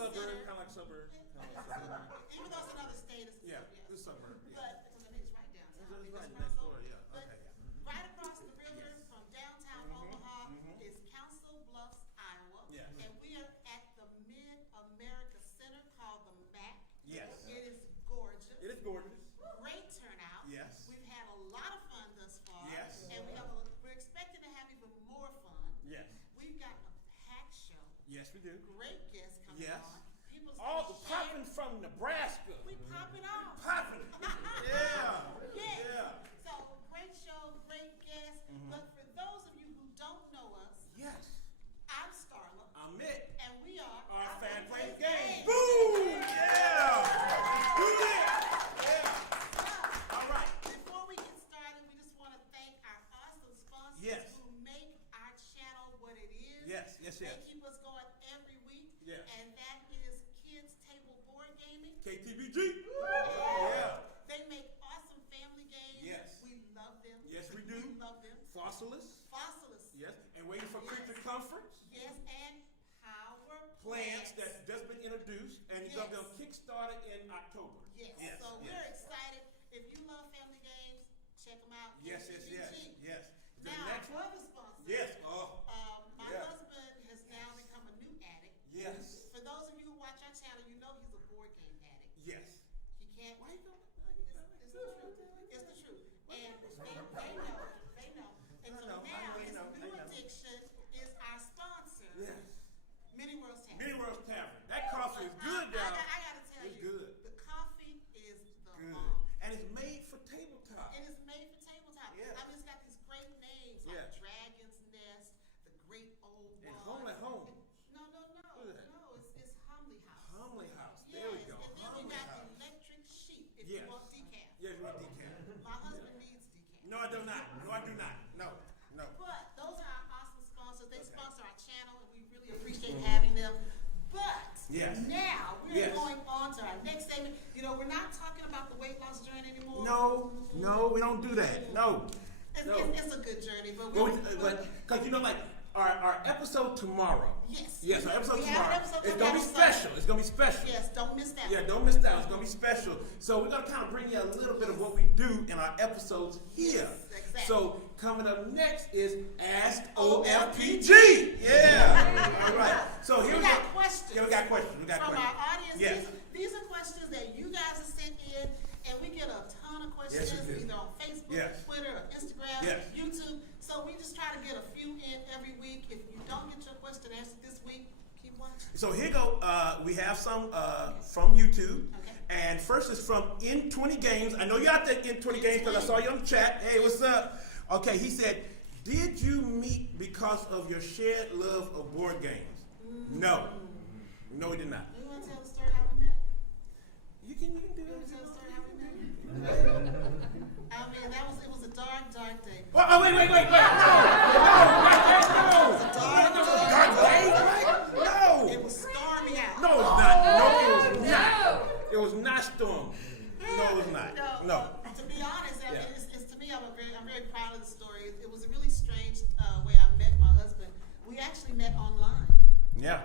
suburb, considered. kind of like suburb. Even though it's another state, it's Yeah, yes. it's suburb. Yeah. But because I think it's right downtown. It's Maybe right it's next crossover. door, yeah. But Okay. right across the river Yes. from downtown Omaha is Council Bluffs, Iowa. Yes. And we are at the Mid-America Center called the MAC. Yes. It is gorgeous. It is gorgeous. Great turnout. Yes. We've had a lot of fun thus far. Yes. And we're expecting to have even more fun. Yes. We've got a packed show. Yes, we do. Great guests coming Yes. on. People's All gonna popping share. from Nebraska. We popping off. Popping. Yeah. Yes. Yeah. So great show, great guests. But for those of you who don't know us, Yes. I'm Starla, I'm it. and we are Our fan plays Plays games. Boom! Yeah. Do it. Yeah. All right. Before we get started, we just want to thank our awesome sponsors Yes. who make our channel what it is. Yes. Yes. They Yes. keep us going every week. Yeah. And that is Kids Table Board Gaming. KTBG. And Yeah. They make awesome family games. Yes. We love them. Yes, we do. We love them. Fossilists. Fossilists. Yes. And waiting for Yes. creature comforts. Yes, and Power Plants that's just been introduced, and it's gonna be on Yes. Kickstarter in October. Yes. Yes. So Yes. we're excited. If you love family games, check them out. Yes. Yes. Yes. KTBG. Yes. The Now, next one. other sponsor. Yes. Oh. My Yeah. husband has now become a new addict. Yes. For those of you who watch our channel, you know he's a board game addict. Yes. He can't. Why you doing It's the truth. It's the truth. And they know. They know. And so I now his know. new addiction is our sponsor, Yes. Mini World's Tavern. Mini World's Tavern. That coffee is good, y'all. I gotta tell It's you, good. the coffee is the Good. bomb. And it's made for tabletop. It is made for tabletop. Yeah. I mean, it's got these great names like Yeah. Dragon's Nest, the Great Old And One. home at home. No, What is that? no. It's Homely House. Homely House. Yes, There we go. and then we Homely got House. electric sheep if Yes. you want decaf. Yes, you want decaf. My husband needs decaf. No, I do not. No, I do not. No. No. But those are our awesome sponsors. They Okay. sponsor our channel, and we really appreciate having them. But Yes. now we're Yes. going on to our next segment. You know, we're not talking about the weight loss journey anymore. No, we don't do that. No. It's a good journey, but Because you know, like our episode tomorrow. yes. Yes, our episode We have tomorrow. an episode It's coming gonna be out on Sunday. special. It's gonna be special. Yes, don't miss that. Yeah, don't miss that. It's gonna be special. So we're gonna kind of bring you a little bit of what we do in our episodes here. Yes, exactly. So coming up next is Ask OFPG. Yeah. All right. So here We we got go. questions. Yeah, we got questions. From our audience. Yes. These are questions that you guys have sent in, and we get a ton of questions Yes, we do. either on Facebook, Yes. Twitter, or Instagram, Yes. YouTube. So we just try to get a few in every week. If you don't get your question answered this week, keep watching. So here go. We have some from YouTube. Okay. And first is from In20 Games. I know you're out there In20 Games because I saw you on the chat. Hey, what's up? Okay, he said, did you meet because of your shared love of board games? No. No, we did not. You want to tell the story how we met? You can do You want to it. tell the story how we met? I mean, it was a dark day. Oh, wait. No. Dark day? No. It was stormy out. No, it's not. No, it was not. It was not storm. No, it was not. No. To be honest, I mean, Yeah. it's to me, I'm very proud of the story. It was a really strange way I met my husband. We actually met online. Yeah.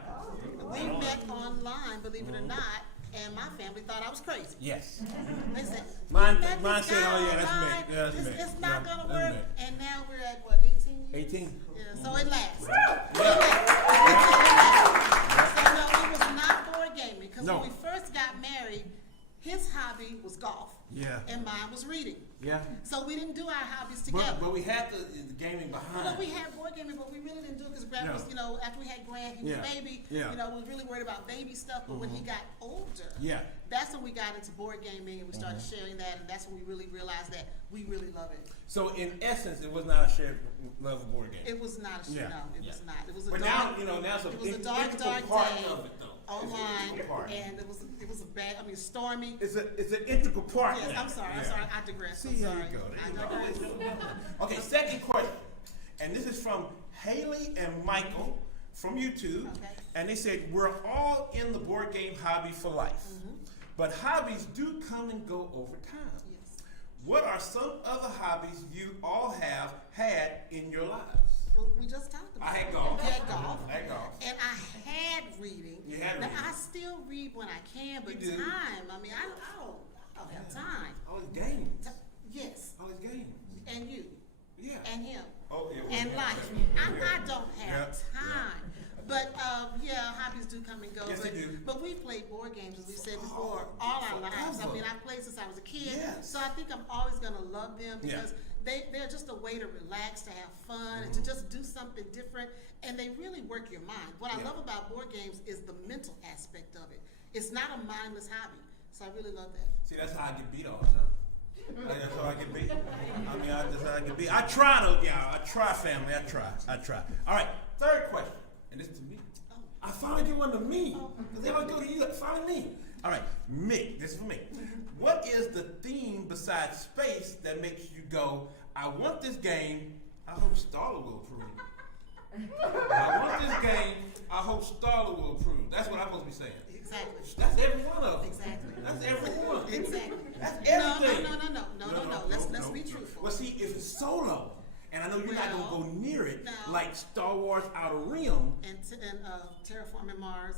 We met online, believe it or not, and my family thought I was crazy. Yes. They said, Mine "You met this said, guy oh, yeah, that's me. online. Yeah, that's me. It's not Yeah, gonna that's work." me. And now we're at what, 18 years? 18. Yeah, so it lasts. Yeah. So no, it was not board gaming because No. when we first got married, his hobby was golf. Yeah. And mine was reading. Yeah. So we didn't do our hobbies together. But we had the gaming behind. Well, we had board gaming, but we really didn't do it because Grant No. was, after we had Grant, he was Yeah. a baby, Yeah. was really worried about baby stuff. But when he got older, Yeah. that's when we got into board gaming and we started sharing that, and that's when we really realized that we really love it. So in essence, it was not a shared love of board games. It was not a Yeah. no, it was not. It was a But dark, now it's it was a dark integral day part of it, though. online, It's an integral part. and it was a bad. I mean, stormy. It's an integral part. Yes, now. I'm sorry. Yeah. I digress. See, I'm here sorry. you go. There I you go. digress. Okay, second question. And this is from Haley and Michael from YouTube. Okay. And they said, we're all in the board game hobby for life. But hobbies do come and go over time. Yes. What are some other hobbies you all have had in your lives? Well, we just talked about I had it. golf. You had golf. I had golf. And I had reading. You had Now, reading. I still still read when I can, but You do. time, I mean, I don't have time. All his games. Yes, All his games. and you, Yeah. and him, Oh, yeah. and yeah. life. I don't have Yeah. time. But yeah, hobbies do come and go. Yes, but, they do. but we've played board games, as we said before, all our lives. I forever. mean, I've played since I was a kid. Yes. So I think I'm always going to love them Yeah. because they're just a way to relax, to have fun, and to just do something different. And they really work your mind. What I Yeah. love about board games is the mental aspect of it. It's not a mindless hobby. So I really love that. See, that's how I get beat all the time. Like, that's how I get beat. I mean, that's how I get beat. I try though, y'all. I try, family. I try. All right, third question. And this is to me. Oh. I finally get one to me. Because they always go to you, finally me. All right, Mick, this is for me. What is the theme besides space that makes you go, I want this game, I hope Starla will approve. I want this game, I hope Starla will approve. That's what I'm supposed to be saying. Exactly. That's every one of them. Exactly. That's every one. Exactly. That's everything. No. Let's be truthful. Well, see, if it's solo, and I know you're not Well, gonna go near it, no. like Star Wars Outer Rim. And Terraforming Mars.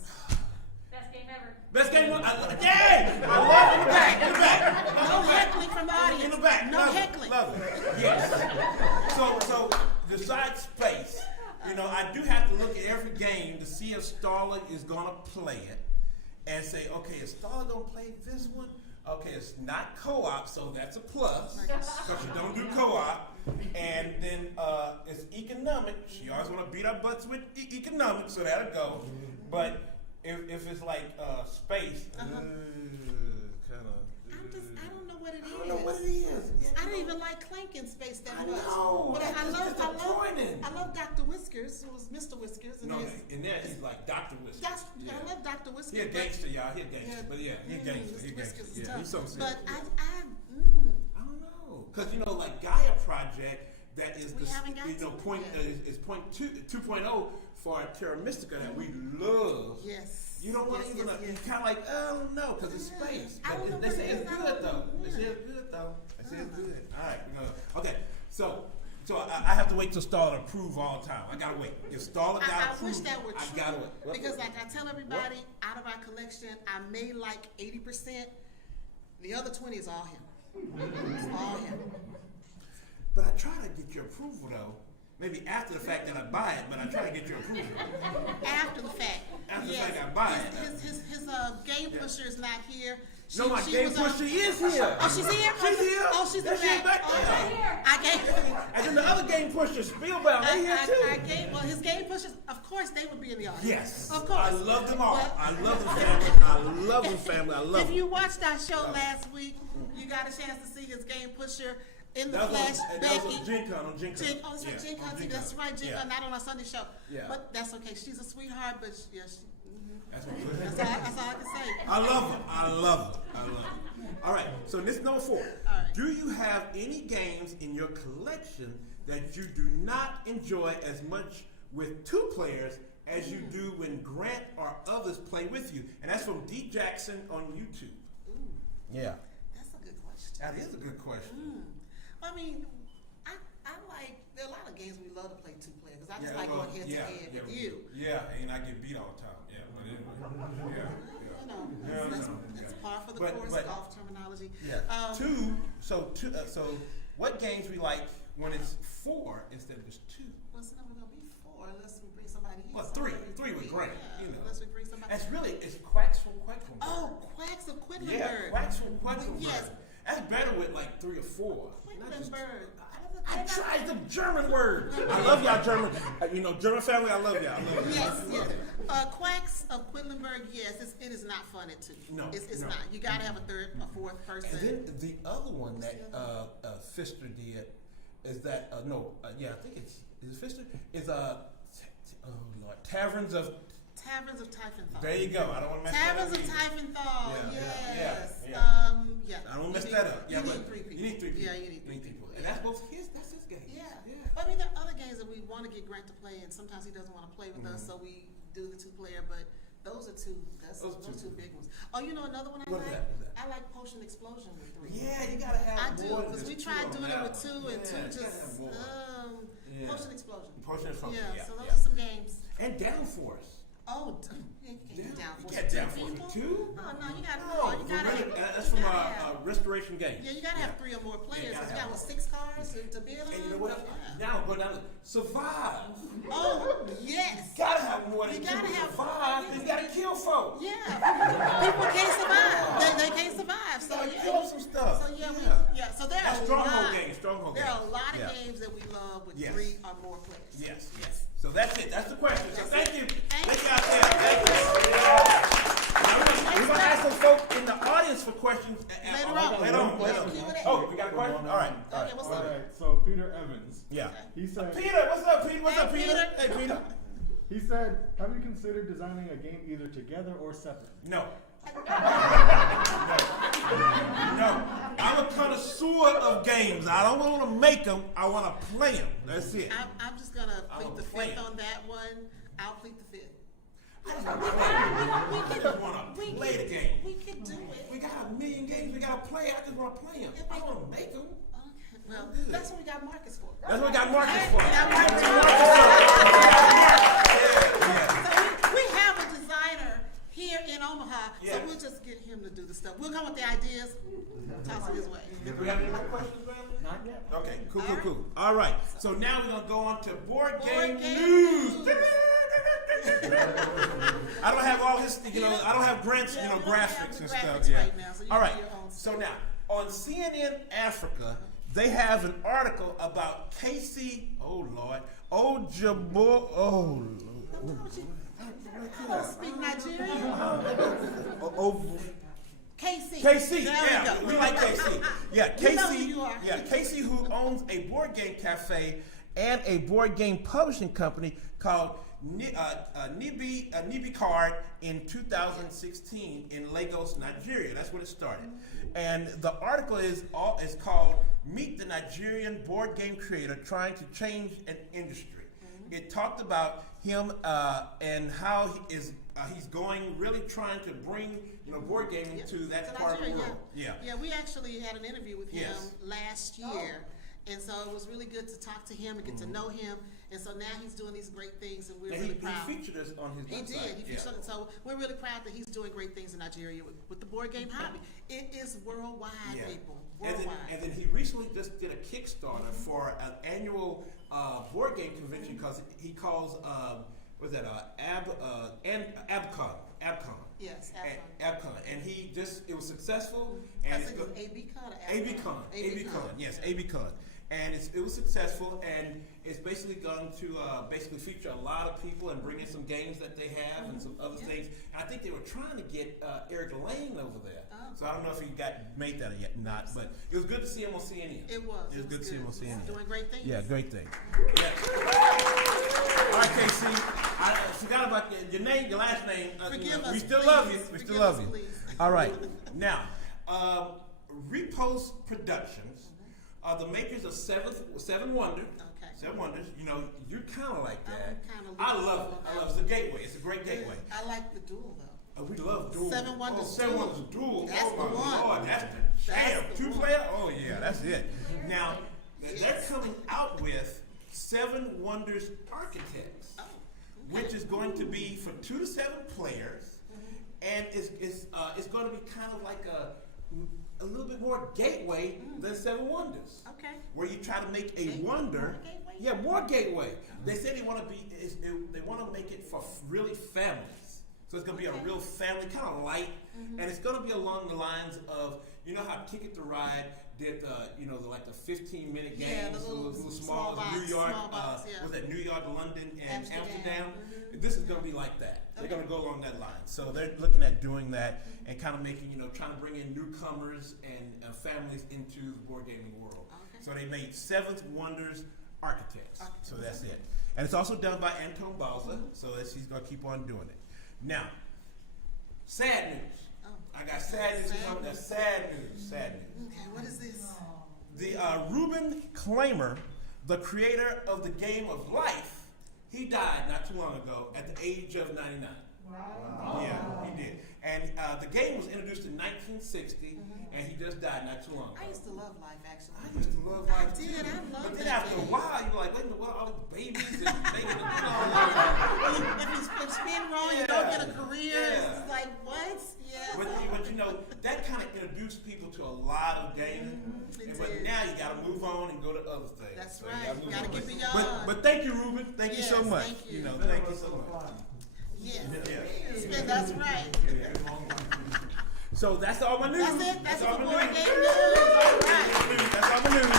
Best game ever. Best game one. Yay! I love it. In the back. In the back. No heckling from the audience. In the back. No Love it. heckling. Love it. Yes. So besides space, you know, I do have to look at every game to see if Starla is gonna play it, and say, okay, is Starla gonna play this one? Okay, it's not co-op, so that's a plus, because you don't do co-op. And then it's economic. She always want to beat our butts with economic, so that'll go. But if it's like space, kind of. I don't know what it is. I don't know what it is. I don't even like Clank in space that I much. know, But that's just disappointing. I love Dr. Whiskers, who was Mr. Whiskers. And No, his, in there he's like Dr. Whiskers. I love Dr. Whiskers. He a but- gangster, y'all. He a gangster. But yeah, he a gangster. Mr. He a gangster. Whiskers is Yeah, tough. he's so serious. But I don't know, because you know, like Gaia Project, that is We haven't got you know to point it yet. is point 2.0 for Terra Mystica that we love. yes. You don't want to even yes. kind of like I don't know because it's space. I don't know They what say it it's is. good though. They say Yeah. it's good though. They say it's good. All right, we're gonna, okay. So I have to wait till Starla to approve all the time. I gotta wait. If Starla got I approved, wish that were true. I gotta wait. What? Because like I tell everybody, out of our collection, I may like 80%. The other 20 is all him. It's all him. But I try to get your approval though. Maybe after the fact that I buy it, but I try to get your approval. After the fact. After the yes. fact I buy it. His game pusher is not here. No, my game was on- pusher is here. Oh, she's here? She's here. Oh, she's That shit back. back Okay. there. I gave And then the other game pusher, Spielbound, they here too. well, his game pushers, of course, they would be in the audience. Yes. Of course. I love them all. But- I love them family. I love them family. I love If them. you watched our show last week, you got a chance to see his game pusher in the That was flesh, on Becky. Gen-Con, on Gen-Con. Oh, that's right, Yeah, Gen-Con on TV. Gen-Con. That's right, Gen-Con, Yeah. not on our Sunday show. Yeah. But that's okay. She's a sweetheart, but That's that's all I can say. I love them. I love them. I love them. All right. So this is number 4. right. Do you have any games in your collection that you do not enjoy as much with 2 players as you do when Grant or others play with you? And that's from D Jackson on YouTube. Ooh, Yeah. that's a good question. That is a good question. I mean, I like, there are a lot of games we love to play 2 player because I just like going head to head with you. Yeah, and I get beat all the time. Yeah, but anyway. You know, Yeah, that's par for the But- course, but- golf terminology. Yeah. So what games we like when it's 4 instead of just 2? Well, it's never gonna be 4 unless we bring somebody in. Well, So 3. maybe 3 with Grant. Yeah, You know. unless we bring somebody. It's Quacks from Quacklenburg. Oh, Quacks of Quedlinburg. Yeah, Quacks from Quacklenburg. Yes. That's better with like 3 or 4. Not just- Quedlinburg. I tried the German word. I love y'all German. German family, I love y'all. I love y'all. Yes, yes. Quacks of Quedlinburg, yes, it is not fun at 2. No, It's no. not. You gotta have a third, a fourth person. And then the other one that Fister did is that I think is it Fister? Is Taverns of. Taverns of Typhonthal. There you go. I don't want to mess Taverns that of up. Typhonthal. Yeah, Yes. yeah. I don't You mess need- that up. Yeah, You but need 3 people. You need 3 people. Yeah, you need 3 people. And that's both his. That's his game. Yeah. Yeah. I mean, there are other games that we want to get Grant to play, and sometimes he doesn't want to play with us, so we do the 2 player. But those are 2. Those Those two two. big ones. Oh, you know another one I What is like? that? What's that? I like Potion Explosion with 3. Yeah, you gotta have I do, more than because we just tried 2 doing on it with that 2, one. and 2 Yeah, you gotta just have more. Yeah. Potion Explosion. Potion Explosion. Yeah, Yeah, so those yeah. are some games. And Downforce. Oh, you can't get down You 42 get down people. 42? Oh no, you gotta. No, you gotta. that's from Restoration Games. Yeah, you gotta have 3 or more players. gotta You got have- 6 cars to bid on. And you know what? Yeah. Now go down to Survive. Oh yes. You gotta have more than You 2 gotta to have- survive. Then you gotta kill folks. Yeah, people can't survive. They can't survive. So gotta yeah, kill some stuff. So yeah, Yeah. So there That's are a stronghold lot. games. Stronghold There games. are a lot of Yeah. games that we love with Yes. 3 or more players. Yes, yes. So that's it. That's the question. So That's thank it. you. Thank Thank you you. out there. Thank you. Now we're gonna ask some folks in the audience for questions. Later on. Later on. Later on. Oh, we got a question? All right. All Okay, right. what's All up? right, so Peter Evans, Yeah. he said, Peter, what's up, Peter? What's Hey, up, Peter? Peter. Hey, Peter. he said, have you considered designing a game either together or separate? No. No. I'm a connoisseur of games. I don't want to make them. I want to play them. That's it. I'm just gonna I'm plead a the player. 5th on that one. I'll plead the 5th. I just want to play the game. We can do it. We got a million games we got to play. I just want to play them. I don't want to make them. Okay. Well, Good. that's what we got markets for. That's what we got markets for. We got markets for. Yeah. So we have a designer here in Omaha, Yeah. so we'll just get him to do the stuff. We'll come with the ideas, toss it his way. Do we have any more questions, man? Not yet. Okay, cool, All cool, right. cool. All right. So now we're gonna go on to board game Game news. news. I don't have all this, I don't have grants, Yeah, we don't graphics have the and stuff. graphics Yeah. right now, so you all do right. your own So stuff. now on CNN Africa, they have an article about Casey. Oh Lord. Ojabo. Oh Lord. I don't speak Nigerian. KC. KC, There yeah, we we go. like KC. Yeah, We know Casey, who you are. yeah, Casey, who owns a board game cafe and a board game publishing company called Nibi Card in 2016 in Lagos, Nigeria. That's when it started. And the article is called "Meet the Nigerian Board Game Creator Trying to Change an Industry." It talked about him and how he's going, really trying to bring board gaming to that To part of the Nigeria, world. Yeah. Yeah, we actually had an interview with him Yes. last year. And so it was really good to talk to him and get to know him. And so now he's doing these great things, and we're And really he proud. featured us on his He website. did. He featured it. So we're really proud that he's doing great things in Nigeria with the board game hobby. It is worldwide, Yeah. people. And Worldwide. then he recently just did a Kickstarter for an annual board game convention because he calls what's that Abcon. Yes, Abcon. And it was successful, and I it's think good. it's ABCon or ABCon, yes, ABCon. And it was successful, and it's basically going to basically feature a lot of people and bring in some games that they have and some other things. And I think they were trying to get Eric Lane over there. Oh. So I don't know if he made that yet or not, but it was good to see him on CNN. It was. It was good to see him on CNN. He's doing great things. Yeah, great thing. Yeah. All right, Casey. I forgot about your name, your last name. Forgive us, We still please. love you. We still Forgive love us, you. please. All right. Now, Repost Productions are the makers of Seven Wonders. Okay. Seven Wonders. You're kind of like that. I'm kinda I losing love all it. of I that. love it. It's a gateway. It's a great gateway. I like the duel though. We love duel. Seven Wonders Seven Duel. Wonders Duel. That's oh the my one. Lord, that's the jam. That's the 2 one. player. Oh yeah, that's it. Now they're Yes. coming out with Seven Wonders Architects, Oh, which is going to be for 2 to 7 players, and it's going to be kind of like a little bit more gateway than Seven Wonders. okay. Where you try to make a Gateway? wonder. More gateway? Yeah, more gateway. They say they want to make it for really families. So it's going to be a Okay. real family, kind of light, and it's going to be along the lines of, how Ticket to Ride did the 15-minute games, Yeah, the little small New box, York, small box, yeah. was that New York, London, and Amsterdam. Amsterdam. Mhm. This is going to be like that. They're Okay. going to go along that line. So they're looking at doing that and kind of making, trying to bring in newcomers and families into the board gaming world. Okay. So they made Seventh Wonders Architects. Architects. So that's it. And it's also done by Anton Balza, so he's going to keep on doing it. Now, sad news. Oh. I got sad news Sad coming. news. That's sad news. Sad news. Okay, what is this? The Ruben Claimer, the creator of the game of life, he died not too long ago at the age of 99. Wow. Yeah, he did. And the game was introduced in 1960, and he just died not too long ago. I used to love life, actually. I used to love life I did. too. I loved But then that after a game. while, you're like, wait a minute, what are all these babies and making If it's been wrong, you don't get a career. Yeah. It's like, what? Yeah. But you know, that kind of introduced people to a lot of gaming. It But did. now you got to move on and go to other things. That's So right. move You gotta on. get beyond. But thank you, Ruben. Thank you so Yes, much. thank you. know, thank you so much. Yes. Yeah. That's right. So that's all my news. That's it. That's all the my board news. game news. All right. That's all my news.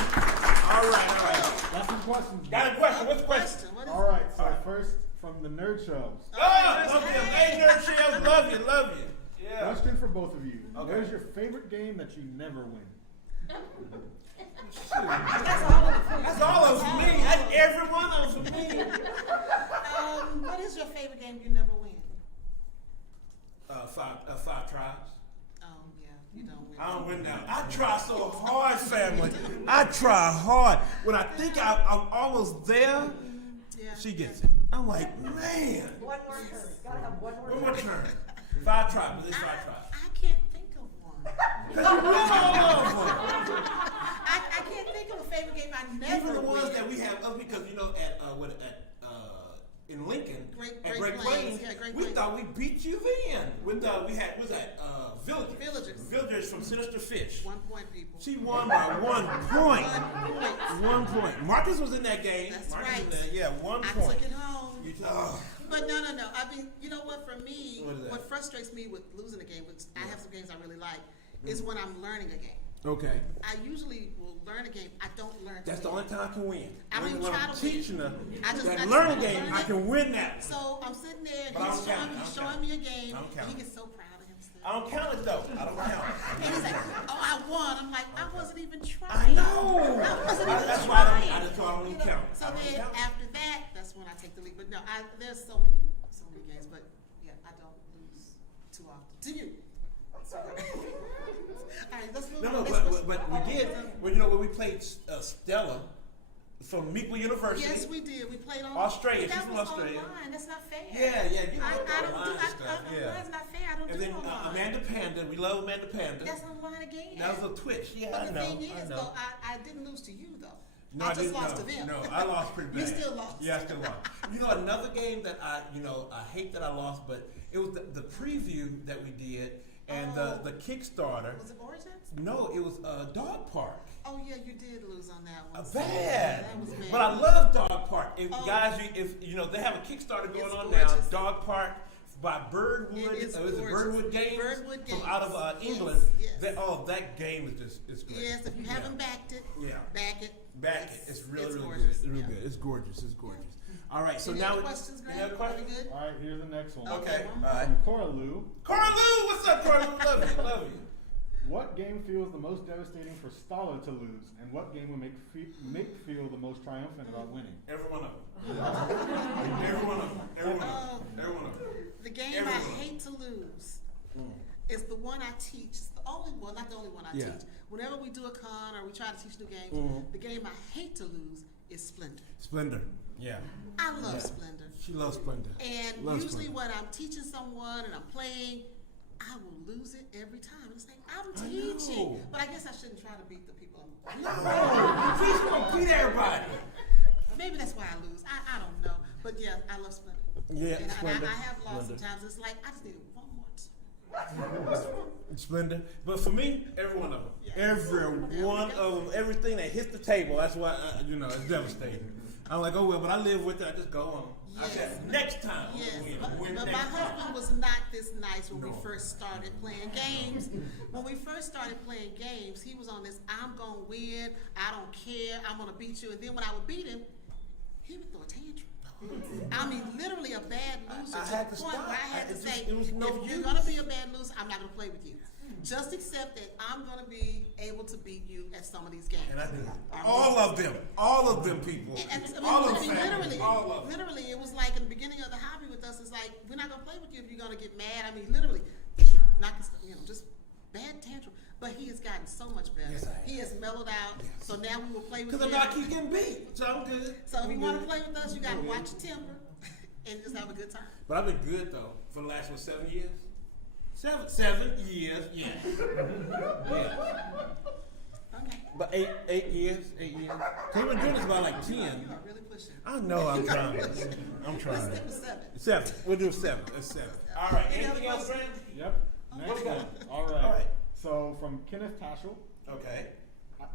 All right. Got some questions. Got a question? What's the question? What is All right, so All right. first from the nerd shows. Oh, love you. Hey, Nerd Shells. Love you. Love you. Yeah. Question for both of you. Okay. What is your favorite game that you never win? That's all of them for me. That's every one of them for me. What is your favorite game you never win? Five Tribes. Oh, yeah. You don't win. I don't win now. I try so hard, family. I try hard. When I think I'm almost there, Yeah. she gets it. I'm like, man. One more turn. Gotta have one more One turn. more turn. Five Tribes. It's Five Tribes. I can't think of one. Because you win all of them. I can't think of a favorite game I never Even the ones win. that we have, because you know, in Lincoln, Great Great Plains, Plains, yeah, Great we Plains. thought we beat you then. With we had, what was that? Villagers. Villagers. Villagers from Sinister Fish. 1 point, people. She won by 1 point. 1 point. 1 point. Marcus was in that game. That's Marcus right. was in there. Yeah, 1 I point. took it home. You, But no. I mean, you know what? For me, What is that? what frustrates me with losing a game, which I have some games I really like, is when I'm learning a game. okay. I usually will learn a game. I don't learn. That's to the win. only time I can win. I don't even When try I'm to win. teaching her I just that learning wanna game, learn I it. can win that. So I'm sitting there, and But I he's don't count it. I don't showing count me a game, I don't count and he it. gets so proud of himself. I don't count it though. I don't count it. And he's like, "Oh, I won." I'm like, "I wasn't even I trying." know. I wasn't even That's why trying. I just don't You know, count. So I don't then count. after that, that's when I take the lead. But no, there's so many games. But yeah, I don't lose too often. To you. All right, let's move No, on. but we did. Well, you know, when we played Stella from Meekle University. Yes, we did. We played on Australia. But She's that from was Australia. online. That's not fair. Yeah, you I know, don't online do. stuff. Yeah. Online's not fair. I don't And do then online. Amanda Panda. We love Amanda Panda. That's online again. That was a Twitch. Yeah, But I the know. thing I is, know. though, I didn't lose to you, though. No, I just didn't, lost no, to them. No, I lost pretty bad. You still lost. Yeah, I still lost. You know, another game that I hate that I lost, but it was the preview that we did and the Kickstarter. Was it Origins? No, it was Dog Park. Oh yeah, you did lose on that one. Bad. That was bad. But I love Dog Park. If Oh. guys, if you know, they have a Kickstarter going It's on gorgeous. now. Dog Park by Birdwood. It is It gorgeous. Birdwood Games? Birdwood From Games. out of Yes, England. yes. That game is just it's great. Yes, if you haven't backed it, Yeah. back it. Back it. It's really good. gorgeous. It's really Yeah. good. It's gorgeous. It's gorgeous. All right, so Any now other questions, Greg? Any other questions? Are we good? All right, here's the next one. Okay. Okay. All right. From Cora Lou. Cora Lou, what's up, Cora Lou? Love you. Love you. What game feels the most devastating for Stala to lose, and what game would make feel the most triumphant about winning? Every one of them. Every one of them. Every one of them. Every one of them. The game Everyone. I hate to lose is the one I teach. It's the only one, not the only one I Yeah. teach. Whenever we do a con or we try to teach new games, the game I hate to lose is Splendor. Splendor. Yeah. I love Yeah. Splendor. She loves Splendor. And Loves usually Splendor. when I'm teaching someone and I'm playing, I will lose it every time. It's like, I'm I teaching. know. But I guess I shouldn't try to beat the people. No, she's gonna beat everybody. Maybe that's why I lose. I don't know. But yeah, I love Splendor. Yeah, And Splendor. I have lost Splendor. sometimes. It's like, I just need one more Splendor. But for me, every one of them. Yeah. Every one of them. Everything that hits the table. That's why, it's devastating. I'm like, oh well, but I live with it. I just go on. I Yes. said, next time. Yes, Win but my next time. husband was not this nice when No. we first started playing games. When we first started playing games, he was on this, I'm going to win, I don't care, I'm going to beat you. And then when I would beat him, he would throw a tantrum. I mean, literally a bad loser I to had the to point stop. where I had to It say, just- it was no if you're use. going to be a bad loser, I'm not going to play with you. Just accept that I'm going to be able to beat you at some of these games. And I did. All of them people. And, I mean, all of them literally, all of them. literally, it was like in the beginning of the hobby with us. It's like we're not gonna play with you if you're gonna get mad. I mean, literally, just bad tantrum. But he has gotten so much better. Yes, I have. He has mellowed out. Yes. So now we will play with Because him. I'm not keep getting beat. So I'm good. So if I'm you want to good. play with us, you gotta I'm good. watch your temper and just have a good time. But I've been good though for the last 7 years. 7 years, yes. Yes. Okay. But 8 years. So we've been doing this about like 10. You are really pushing. I know I'm trying. I'm Let's trying. stick with 7. 7. We'll do 7. That's 7. All right. Anything else, Brandon? Yep. Next Okay. one. All right. All right. So from Kenneth Tashel, Okay.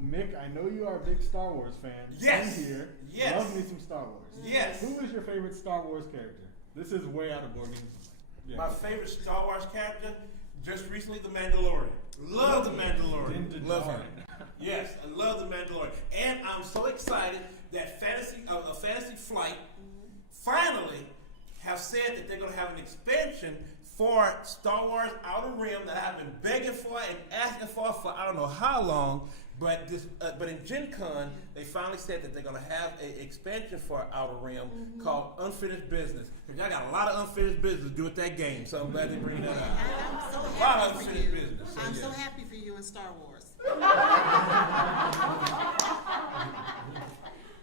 Mick, I know you are a big Star Wars fan. Yes. I'm here. Yes. Love me some Star Wars. Yes. Who is your favorite Star Wars character? This is way out of board games. Yeah. My favorite Star Wars character, just recently, the Mandalorian. Love the Mandalorian. Din Love him. Djarin. Yes, I love the Mandalorian. And I'm so excited that Fantasy Flight finally have said that they're going to have an expansion for Star Wars Outer Rim that I've been begging for and asking for I don't know how long. But in Gen Con, they finally said that they're going to have an expansion for Outer Rim called Unfinished Business. Because y'all got a lot of unfinished business to do with that game, so I'm glad they bring that up. I'm so A lot of happy for unfinished you. business. So I'm yeah. so happy for you in Star Wars.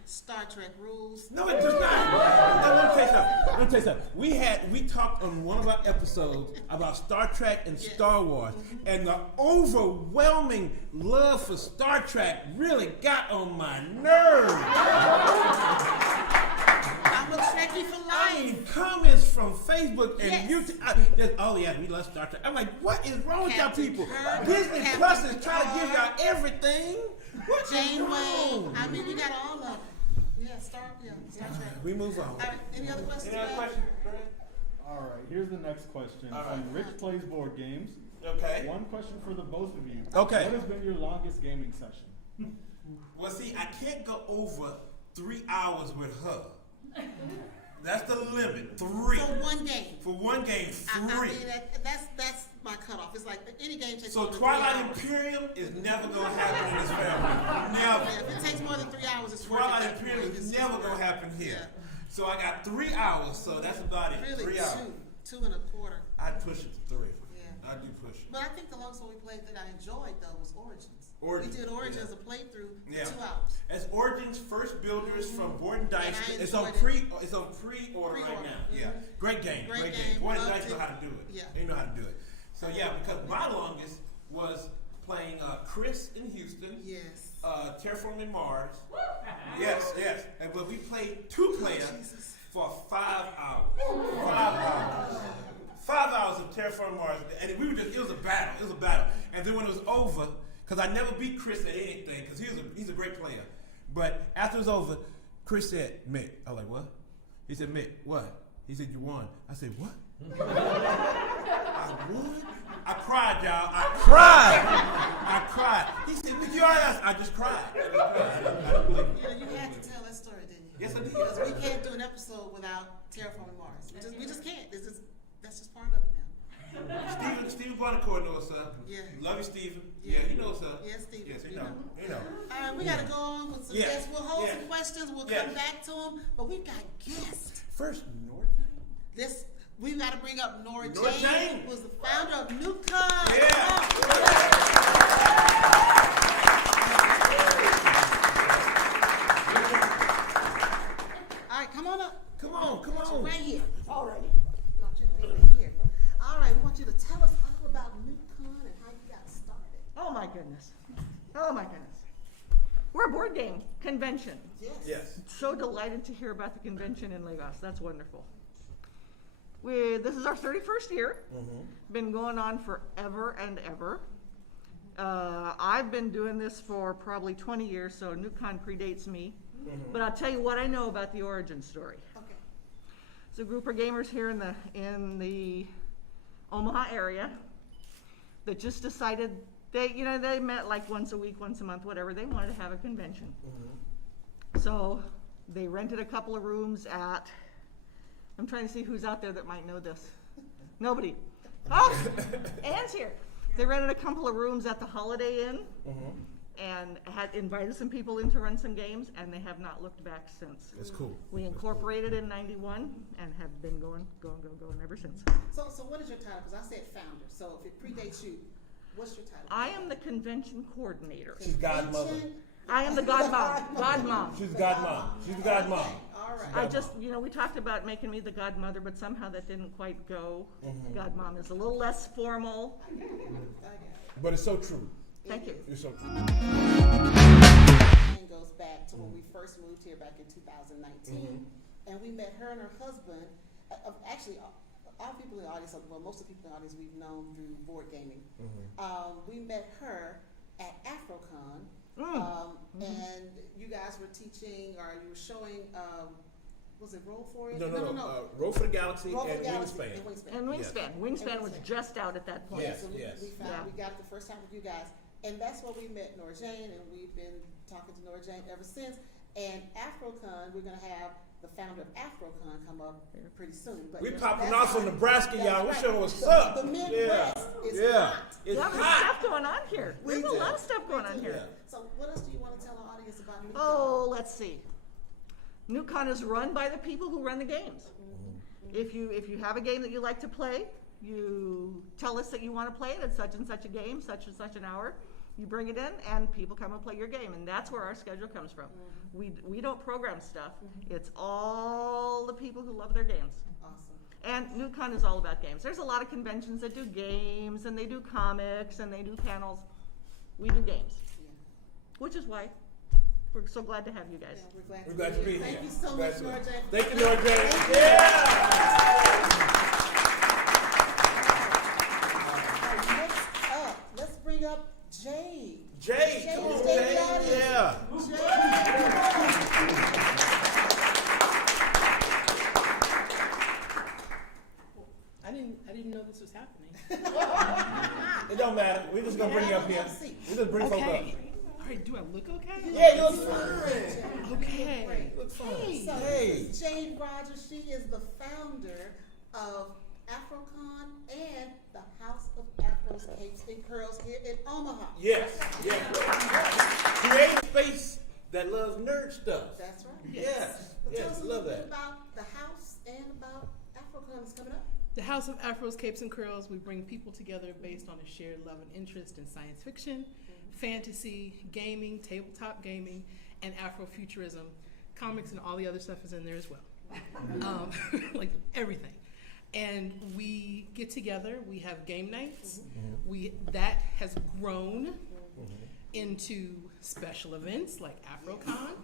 Star Trek rules. No, it does not. No, let me tell you something. We talked on one of our episodes about Star Trek and Yes. Star Wars, and the overwhelming love for Star Trek really got on my nerves. I'm a Trekkie for I life. mean, comments from Facebook and Yes. YouTube. Oh yeah, we love Star Trek. I'm like, what is wrong with y'all Captain people? Kirk, Disney Captain Plus is trying to give y'all Picard, everything. What is Janeway. wrong? I mean, you got all of them. Yeah, Star Trek. We move on. All right, any other questions? Any other Brad? questions? All right. Here's the next question. All From right. Rich Plays Board Games. Okay. One question for the both of you. Okay. What has been your longest gaming session? Well, see, I can't go over 3 hours with her. That's the limit. 3. For one game. For one game, 3. I mean, that's my cutoff. It's like any game takes So more than 3 Twilight hours. Imperium is never gonna happen in this family. Never. Yeah, if it takes more than 3 hours, it's worth it. Twilight at that Imperium point. is It's never just gonna worth it. happen here. Yeah. So I got 3 hours, so that's about it. Really, 3 hours. 2 and a quarter. I push it to 3. Yeah. I do push it. But I think the longest one we played that I enjoyed though was Origins. Origins, We did Origins yeah. a playthrough for Yeah. 2 hours. As Origins First Builders from Board and Dice, And I it's on enjoyed it's on pre-order right Pre-order. now. Yeah, great game, Great great game, game. Board and loved Dice know it. how to do it. Yeah. They know how to do it. So yeah, because my longest was playing Chris in Houston. Yes. Terraforming Mars. Yes. But we played 2 player Jesus. for 5 hours. 5 hours. 5 hours of Terraforming Mars, and it was a battle. And then when it was over, because I never beat Chris at anything, because he's a great player. But after it was over, Chris said, Mick. I was like, what? He said, Mick, what? He said, you won. I said, what? I won? I cried, y'all. I cried. He said, Mick, you alright? I just cried. I just believe it. You had to tell that story, didn't you? Yes, I did. Because we can't do an episode without Terraforming Mars. We just can't. That's just part of it now. Steven Bonnecourt knows what's up. Yeah. Love you, Steven. Yeah. Yeah, he knows what's up. Yes, Steven, Yes, he we know. know. He know. All right, we got to go on with some Yeah. guests. We'll hold Yeah. some questions. We'll Yeah. come back to them. But we've got guests. First, Nora Con. We've got to bring up Nora Nora Jane, Jane. who's the founder of Nuke-Con. Yeah. All right, come on up. Come on. Right here. All right. We want you to be right here. All right, we want you to tell us all about Nuke-Con and how you got started. Oh my goodness. Oh my goodness. We're a board game convention. Yes. So delighted to hear about the convention in Lagos. That's wonderful. This is our 31st year. Been going on forever and ever. I've been doing this for probably 20 years, so Nuke-Con predates me. But I'll tell you what I know about the origin story. Okay. It's a group of gamers here in the Omaha area that just decided they met like once a week, once a month, whatever. They wanted to have a convention. So they rented a couple of rooms at, I'm trying to see who's out there that might know this. Nobody. Oh, Anne's here. They rented a couple of rooms at the Holiday Inn and had invited some people in to run some games, and they have not looked back since. That's cool. We incorporated in '91 and have been going ever since. So what is your title? Because I said founder. So if it predates you, what's your title? I am the convention coordinator. She's godmother. Convention? I am the godmom. Godmom. She's godmom. She's the godmom. Okay, all All right. I just, you know, we talked about making me the godmother, but somehow that didn't quite go. Godmom is a little less formal. I get it. But it's so true. Thank you. It's so true. And goes back to when we first moved here back in 2019, and we met her and her husband. Actually, all people in the audience, well, most of the people in the audience we've known through board gaming. We met her at Afrocon, and you guys were teaching, or you were showing, was it Roll For It? No. Roll for the Galaxy Roll for and the Galaxy Wingspan. And Yes. Wingspan was just out at that point. Yes. So we got it the first time with you guys, and that's where we met Nora Jane, and we've been talking to Nora Jane ever since. And Afrocon, we're gonna have the founder of Afrocon come up pretty soon. But We that's popping off from how- Nebraska, that's y'all. We right. showing what's up. The Midwest is hot. It's Yeah, there's hot. stuff going on here. There's a lot of stuff going on here. So what else do you want to tell our audience about Nuke-Con? Oh, let's see. Nuke-Con is run by the people who run the games. If you have a game that you like to play, you tell us that you want to play it at such and such a game, such and such an hour. You bring it in, and people come and play your game, and that's where our schedule comes from. We don't program stuff. It's all the people who love their games. Awesome. And Nuke-Con is all about games. There's a lot of conventions that do games, and they do comics, and they do panels. We do games, Yeah. which is why we're so glad to have you guys. Yeah, We're glad to be here. Thank you so Glad much, to- Nora Jane. Thank you, Nora Jane. Thank you. Next up, let's bring up Jade. Jay, come on, Jay. Yeah. I didn't know this was happening. It don't matter. We're just gonna bring you up here. We just bring folks up. Okay. All right. Do I look okay? Yeah, you look fine. Okay. Look fine. So Hey. this is Jade Rogers. She is the founder of Afrocon and the House of Afros, Capes, and Curls here in Omaha. Yes. Create a space that loves nerd stuff. That's right. Yes. But tell Yes. us a Love little bit that. about the house and about Afrocon that's coming up. The House of Afros, Capes, and Curls, we bring people together based on a shared love and interest in science fiction, fantasy, gaming, tabletop gaming, and Afrofuturism. Comics and all the other stuff is in there as well. Like everything. And we get together, we have game nights. That has grown into special events like Afrocon.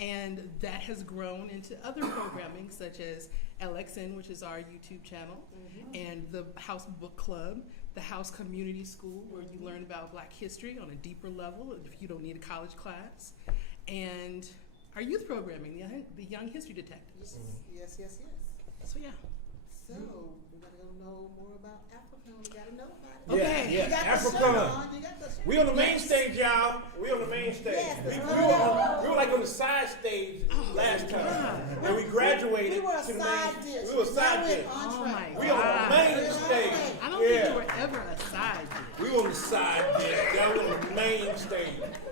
And that has grown into other programming such as LXN, which is our YouTube channel, and the House Book Club, the House Community School, where you learn about Black history on a deeper level if you don't need a college class, and our youth programming, the Young History Detectives. Yes. So yeah. So we're gonna know more about Afrocon. We gotta know about it. Okay. You Yeah. got the shirt Afrocon. on. You got the shirt. We on the main stage, y'all. We on the main stage. Yes, we, the we were like on the side stage last time, and we graduated. We were a to side main, dish. We were a Now side we're dish. entree. Oh my We on the main We're stage. entree. I don't think you were ever a side dish. We on the side dish. Y'all we on the main stage.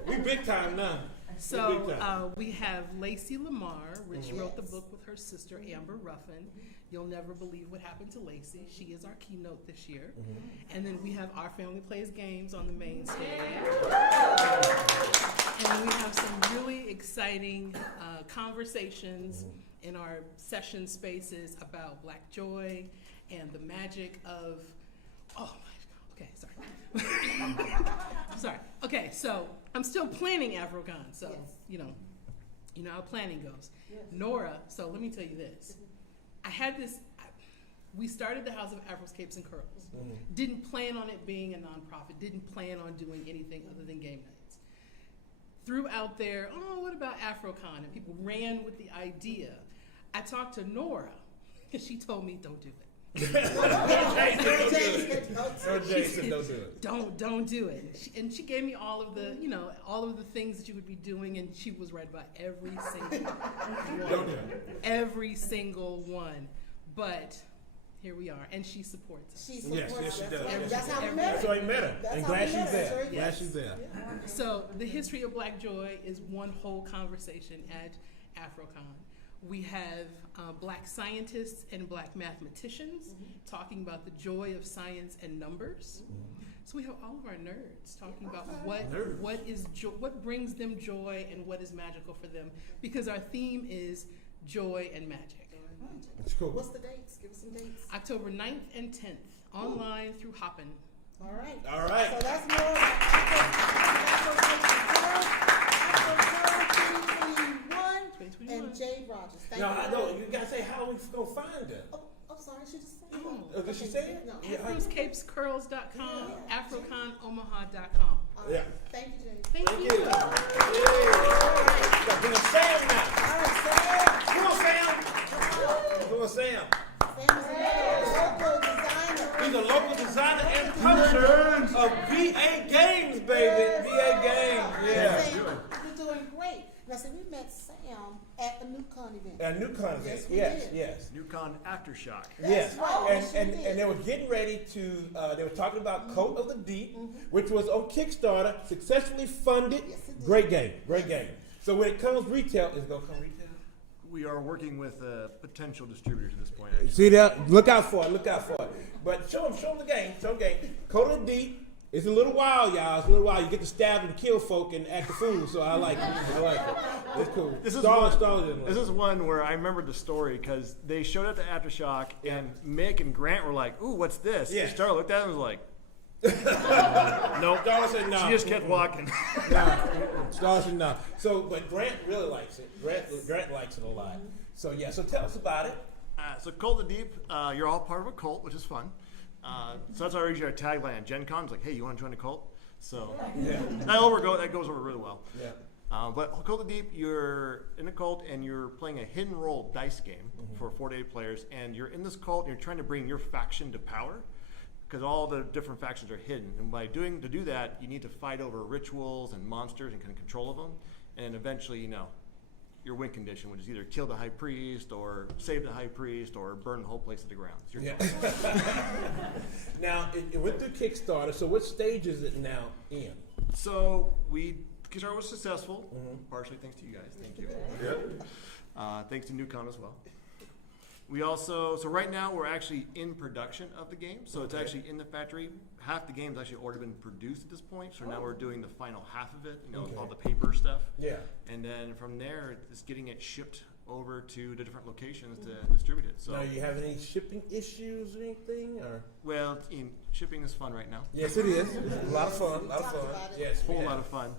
We big time now. So we have Lacey Lamar, which wrote the book with her sister Amber Ruffin. You'll never believe what happened to Lacey. She is our keynote this year. And then we have Our Family Plays Games on the main stage. And we have some really exciting conversations in our session spaces about Black joy and the magic of, oh my, okay, sorry. Sorry. Okay, so I'm still planning Afrocon, so you know how planning goes. Nora, so let me tell you this. I had this, we started the House of Afros, Capes, and Curls. Didn't plan on it being a nonprofit, didn't plan on doing anything other than game nights. Threw out there, oh, what about Afrocon? And people ran with the idea. I talked to Nora, because she told me, don't do it. Jason, don't do it. Don't do it. And she gave me all of the things that you would be doing, and she was right about every single one. Don't do it. Every single one. But here we are, and she supports us. She supports Yes, she us. does. That's how we met That's her. why we met her. That's And how glad we she's met her. there. That's right. Glad she's there. So the history of Black joy is one whole conversation at Afrocon. We have Black scientists and Black mathematicians talking about the joy of science and numbers. So we have all of our nerds talking about what brings them joy and what is magical for them. Because our theme is joy, and magic. That's cool. What's the dates? Give us some dates. October 9th and 10th, online through Hoppin'. All right. All right. So that's more about Afro 2021 and Jade Rogers. Thank No, you. I know. You gotta say how we gonna find them. Oh, I'm sorry. She just said Oh, did she say it? No. Yeah. Afroscapescurls.com, Yeah. afrocanomaha.com. All Yeah. right. Thank you, Jade. Thank Thank you. you. Got bring Sam now. All right, Sam. Come on, Sam. Come on, Sam. Sam is a local designer. He's a local designer and publisher of VA Games, baby. VA Games. Yeah. Sam, you're doing great. Now, see, we met Sam at the Nuke-Con event. A Nuke-Con event. Yes, we Yes, did. yes. Nuke-Con Aftershock. Yes, right. and, Yes, you and, did. and they were getting ready to, they were talking about Coat of the Deep, which was on Kickstarter, successfully funded. Yes, it did. Great game, great game. So when it comes retail, is it going to come retail? We are working with potential distributors at this point. Actually. See that? Look out for it, look out for it. But show them the game, show them the game. Coat of the Deep. It's a little wild, y'all. It's a little wild. You get to stab and kill folk and act a fool, so I like it. I like it. It's cool. This is Starlin one, didn't like this it. is one where I remember the story because they showed up to Aftershock and Mick and Grant were like, "Ooh, what's this?" Yeah. And Starla looked at him and was like, "Nope." Starlin said no. She just kept walking. No, Starlin said no. So, but Grant really likes it. Grant likes it a lot. So yeah. So tell us about it. So Cult of the Deep, you're all part of a cult, which is fun. So that's our usually our tagline at Gen Con. It's like, hey, you want to join a cult? So Yeah. that goes over really well. Yeah. But Cult of the Deep, you're in a cult and you're playing a hidden role dice game for 4 to 8 players, and you're in this cult and you're trying to bring your faction to power because all the different factions are hidden. And to do that, you need to fight over rituals and monsters and kind of control of them, and eventually, your win condition, which is either kill the high priest or save the high priest or burn the whole place to the ground. It's your choice. Now it went through Kickstarter. So what stage is it now in? So Kickstarter was successful, partially thanks to you guys. Thank you. Thanks to Nuke-Con as well. We also, so right now we're actually in production of the game. So it's actually in the factory. Half the game's actually already been produced at this point. So now we're doing the final half of it, all the paper stuff. Yeah. And then from there, it's getting it shipped over to the different locations to distribute it. So, Now, you have any shipping issues or anything, or? well, shipping is fun right now. Yes, it is. It's a lot of fun. A lot of Talked fun. about it. Yes, A we whole have. lot of fun.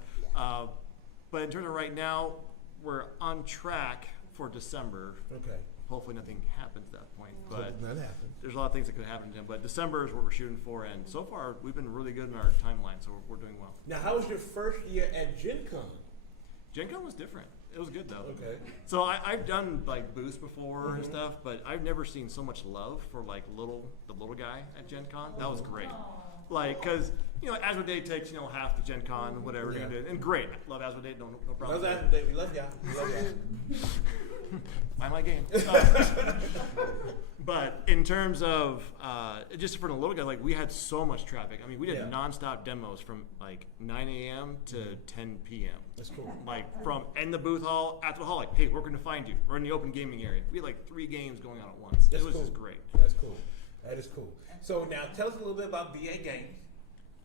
But in terms of right now, we're on track for December. Okay. Hopefully nothing happens at that point, but Hope that happens. there's a lot of things that could happen to him. But December is what we're shooting for, and so far we've been really good in our timeline, so we're doing well. Now, how was your first year at Gen Con? Gen Con was different. It was good though. Okay. So I've done like booths before and stuff, but I've never seen so much love for like the little guy at Gen Con. That was great. Like, cause Asmodee takes half the Gen Con, whatever, Yeah. and great. Love Asmodee, no problem. Love with that. that. We love y'all. We love y'all. Buy my game. But in terms of just for the little guy, like we had so much traffic. I mean, we did Yeah. nonstop demos from like 9 a.m. to 10 p.m. That's cool. Like from in the booth hall, after the hall, like, hey, we're going to find you. We're in the open gaming area. We had like 3 games going on at once. That's it was cool. just great. That's cool. That is cool. So now, tell us a little bit about BA Games.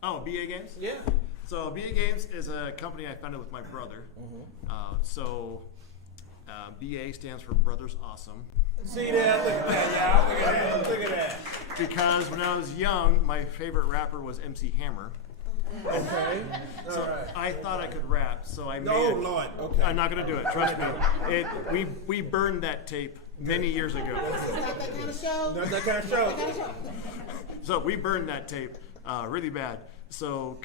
Oh, BA Games? Yeah. So BA Games is a company I founded with my brother. BA stands for Brothers Awesome. See that? Look at that, y'all. Look at that. Look at that. Because when I was young, my favorite rapper was MC Hammer. Okay. All So right. I thought I could rap, so I made Oh, it. Lord. Okay. I'm not gonna do it. Trust me. We burned that tape many years ago. It's not that kind of show. Not that kind of Not that kind show. of show. So we burned that tape really bad. So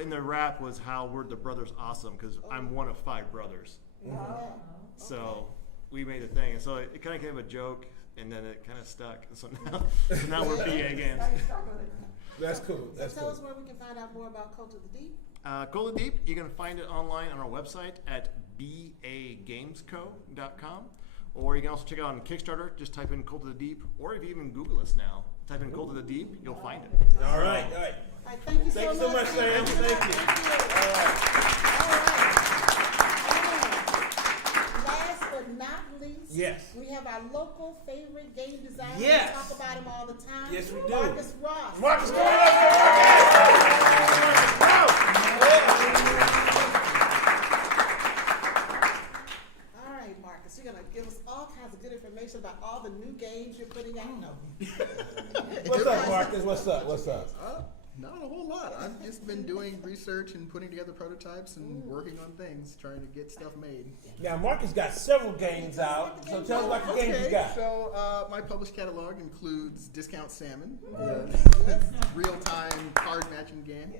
in the rap was how we're the brothers awesome because I'm one of 5 brothers. So we made a thing, and so it kind of became a joke, and then it kind of stuck. So now we're BA Games. That's cool. That's Tell cool. us where we can find out more about Cult of the Deep. Cult of the Deep, you can find it online on our website at bagamesco.com, or you can also check it out on Kickstarter. Just type in Cult of the Deep, or if you even Google us now, type in Cult of the Deep, you'll find it. All right. All right. All right, thank you Thank you so so much, Sam. Thank you. All right. All right. Last but not least, Yes. we have our local favorite game designer. Yes. We talk about him all the time. Yes, we do. Marcus Ross. Marcus, come on up. All right, Marcus, you're gonna give us What's up, Marcus? What's up? Not a whole lot. I've just been doing research and putting together prototypes and working on things, trying to get stuff made. Now, Marcus got several games out, so tell us about the games you got. So my published catalog includes Discount Salmon, real-time card matching game.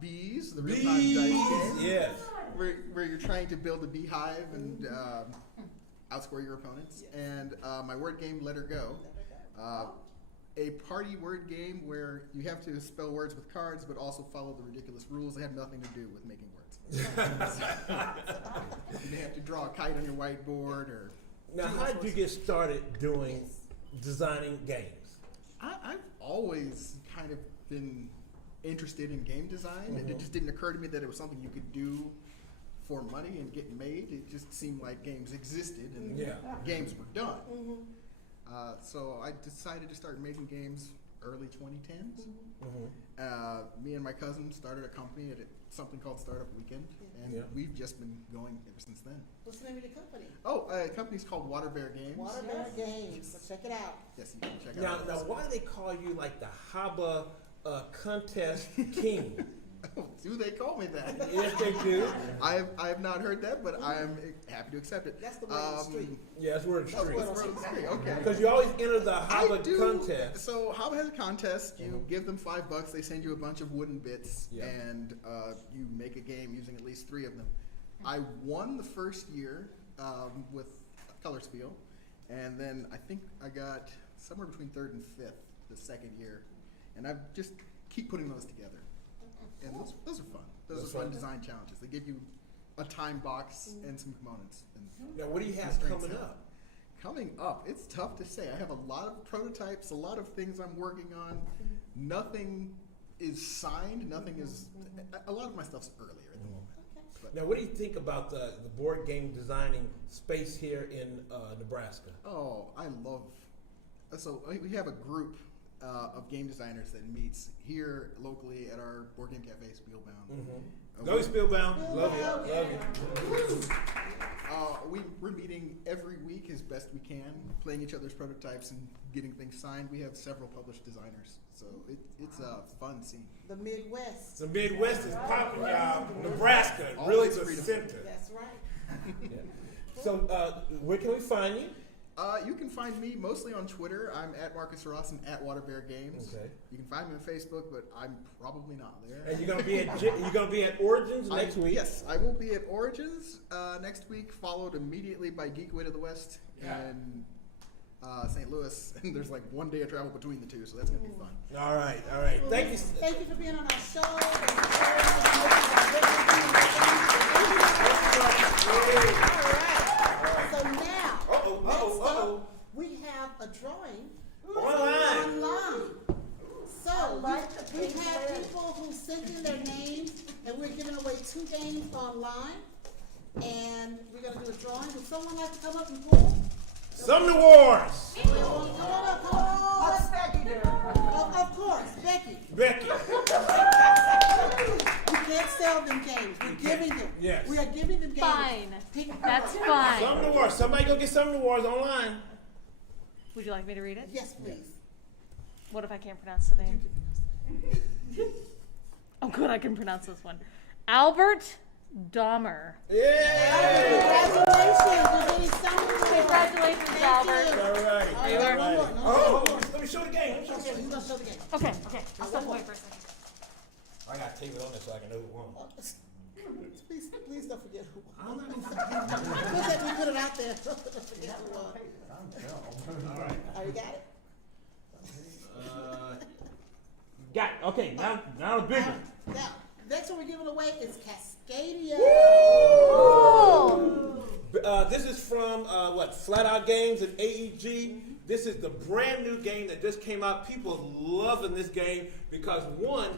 Bees, the real-time dice game. Yes. Where you're trying to build a beehive and outscore your opponents. And my word game, Let Her Go. A party word game where you have to spell words with cards, but also follow the ridiculous rules that have nothing to do with making words. You may have to draw a kite on your whiteboard, or. Now, how did you get started doing designing games? I've always kind of been interested in game design, and it just didn't occur to me that it was something you could do for money and get made. It just seemed like games existed and games were done. So I decided to start making games early 2010s. Me and my cousin started a company at something called Startup Weekend, and we've just been going ever since then. What's the name of the company? Oh, the company's called Water Bear Games. Water Bear Games. So check it out. Yes, you can check it out. Now, why do they call you like the Haba contest king? Do they call me that? Yes, they do. I have not heard that, but I'm happy to accept it. That's the word on the street. Yeah, that's word of the street. That's the word on the street. Okay. Because you always enter the I Haba do. contest. So Haba has a contest. You give them $5. They send you a bunch of wooden bits, Yeah. and you make a game using at least 3 of them. I won the first year with Color Spiel, and then I think I got somewhere between 3rd and 5th the second year, and I just keep putting those together. And those are fun. Those are fun design challenges. They give you a time box and some components. And Now, what do you have coming up? Coming up, it's tough to say. I have a lot of prototypes, a lot of things I'm working on. Nothing is signed. Nothing is. A lot of my stuff's earlier at the moment. But, Now, what do you think about the board game designing space here in Nebraska? oh, I love. So we have a group of game designers that meets here locally at our board game cafe, Spielbound. Go Spielbound. Love you. We're meeting every week as best we can, playing each other's prototypes and getting things signed. We have several published designers, so it's a fun scene. The Midwest. The Midwest is popping, y'all. Nebraska, really Always the freedom. center. That's right. So, where can we find you? You can find me mostly on Twitter. I'm at Marcus Ross and at Water Bear Games. Okay. You can find me on Facebook, but I'm probably not there. And you're gonna be at Origins next week. Yes, I will be at Origins next week, followed immediately by Geekway to the West and St. Louis. And there's like 1 day of travel between the two, so that's gonna be fun. All right. Thank you. Thank you for being on our show. So now, next up, we have a drawing online. So we have people who sent in their names, and we're giving away 2 games online. And we're gonna do a drawing. Would someone like to come up and pull? Sumner Wars. Come on. What's Becky doing? Of course, Becky. Becky. We can't sell them games. We're giving them. Yes. We are giving them games. Fine. Pick- That's fine. Sumner Wars. Somebody go get Sumner Wars online. Would you like me to read it? Yes, please. What if I can't pronounce the name? Oh, good, I can pronounce this one. Albert Dahmer. Yeah. Congratulations. You're getting some. Congratulations, Thank Albert. you. All right. All right, one more. Let me show the game. Okay, he's gonna show the game. Okay, I'll step away for a second. I got to tape it on there so I can know who won. Please don't forget who won. We put it out there. Don't forget who won. All right. Oh, you got it? Got it. Okay. Now the big one. Now, next one we're giving away is Cascadia. This is from Flat Out Games and AEG. This is the brand new game that just came out. People loving this game because one,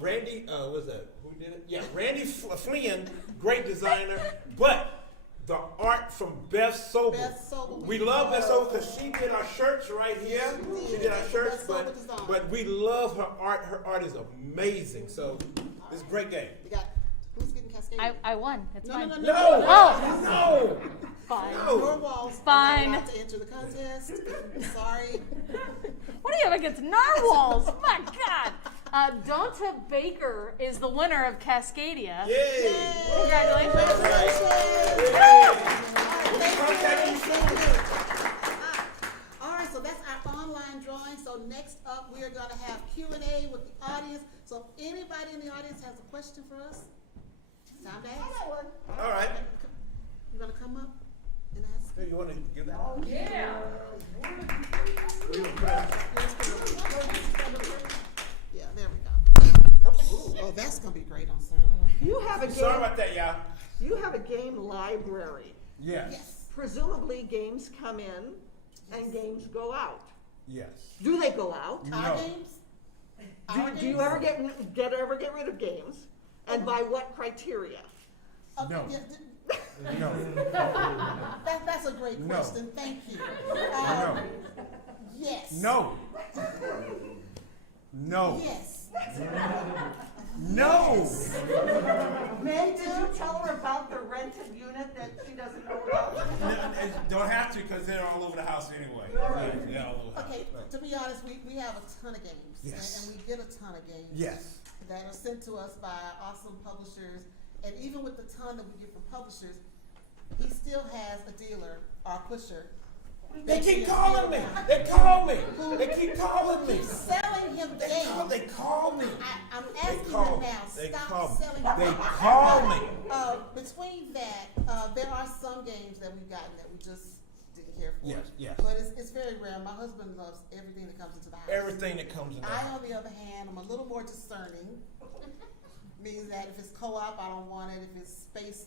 Randy, was that who did it? Yeah, Randy Flynn, great designer, but the art from Beth Sobel. Beth Sobel. We love Beth Sobel because she did our shirts right here. She did our shirts, Beth Sobel design. but we love her art. Her art is amazing. So this is a great game. You got, who's getting Cascadia? I won. It's No, fine. no. No! Oh! No! Fine. No. Your walls Fine. are not allowed to enter the contest. Sorry. What do you have against narwhals? My God. Donta Baker is the winner of Cascadia. Yay! Congratulations. All right, so that's our online drawing. So next up, we are going to have Q&A with the audience. So if anybody in the audience has a question for us, it's time to ask. All right. You going to come up and ask? Hey, you want to give that? Oh, Yeah. Yeah, there we go. Oh, that's going to be great on sound. You have a game. Sorry about that, y'all. You have a game library. Yes. Yes. Presumably, games come in and games go out. Yes. Do they go out? Our No. games? Do you ever get rid of games? And by what criteria? No. Yeah, No. that's a great No. question. Thank you. No. Yes. No. No. Yes. No. May, did you tell her about the rented unit that she doesn't know about? Don't have to because they're all over the house anyway. Yeah, all over the house. Okay, to be honest, we have a ton of games. Yes. And we get a ton of games. Yes. That are sent to us by awesome publishers. And even with the ton that we get from publishers, he still has a dealer or a pusher. They that keep is calling me. still- They call me. They keep calling me. Keep selling him games. They call me. I'm They asking call him me. now, They stop call me. selling They games. call me. Between that, there are some games that we've gotten that we just didn't care for. Yes, yes. But it's very rare. My husband loves everything that comes into the house. Everything that comes in. I, on the other hand, I'm a little more discerning. Means that if it's co-op, I don't want it. If it's space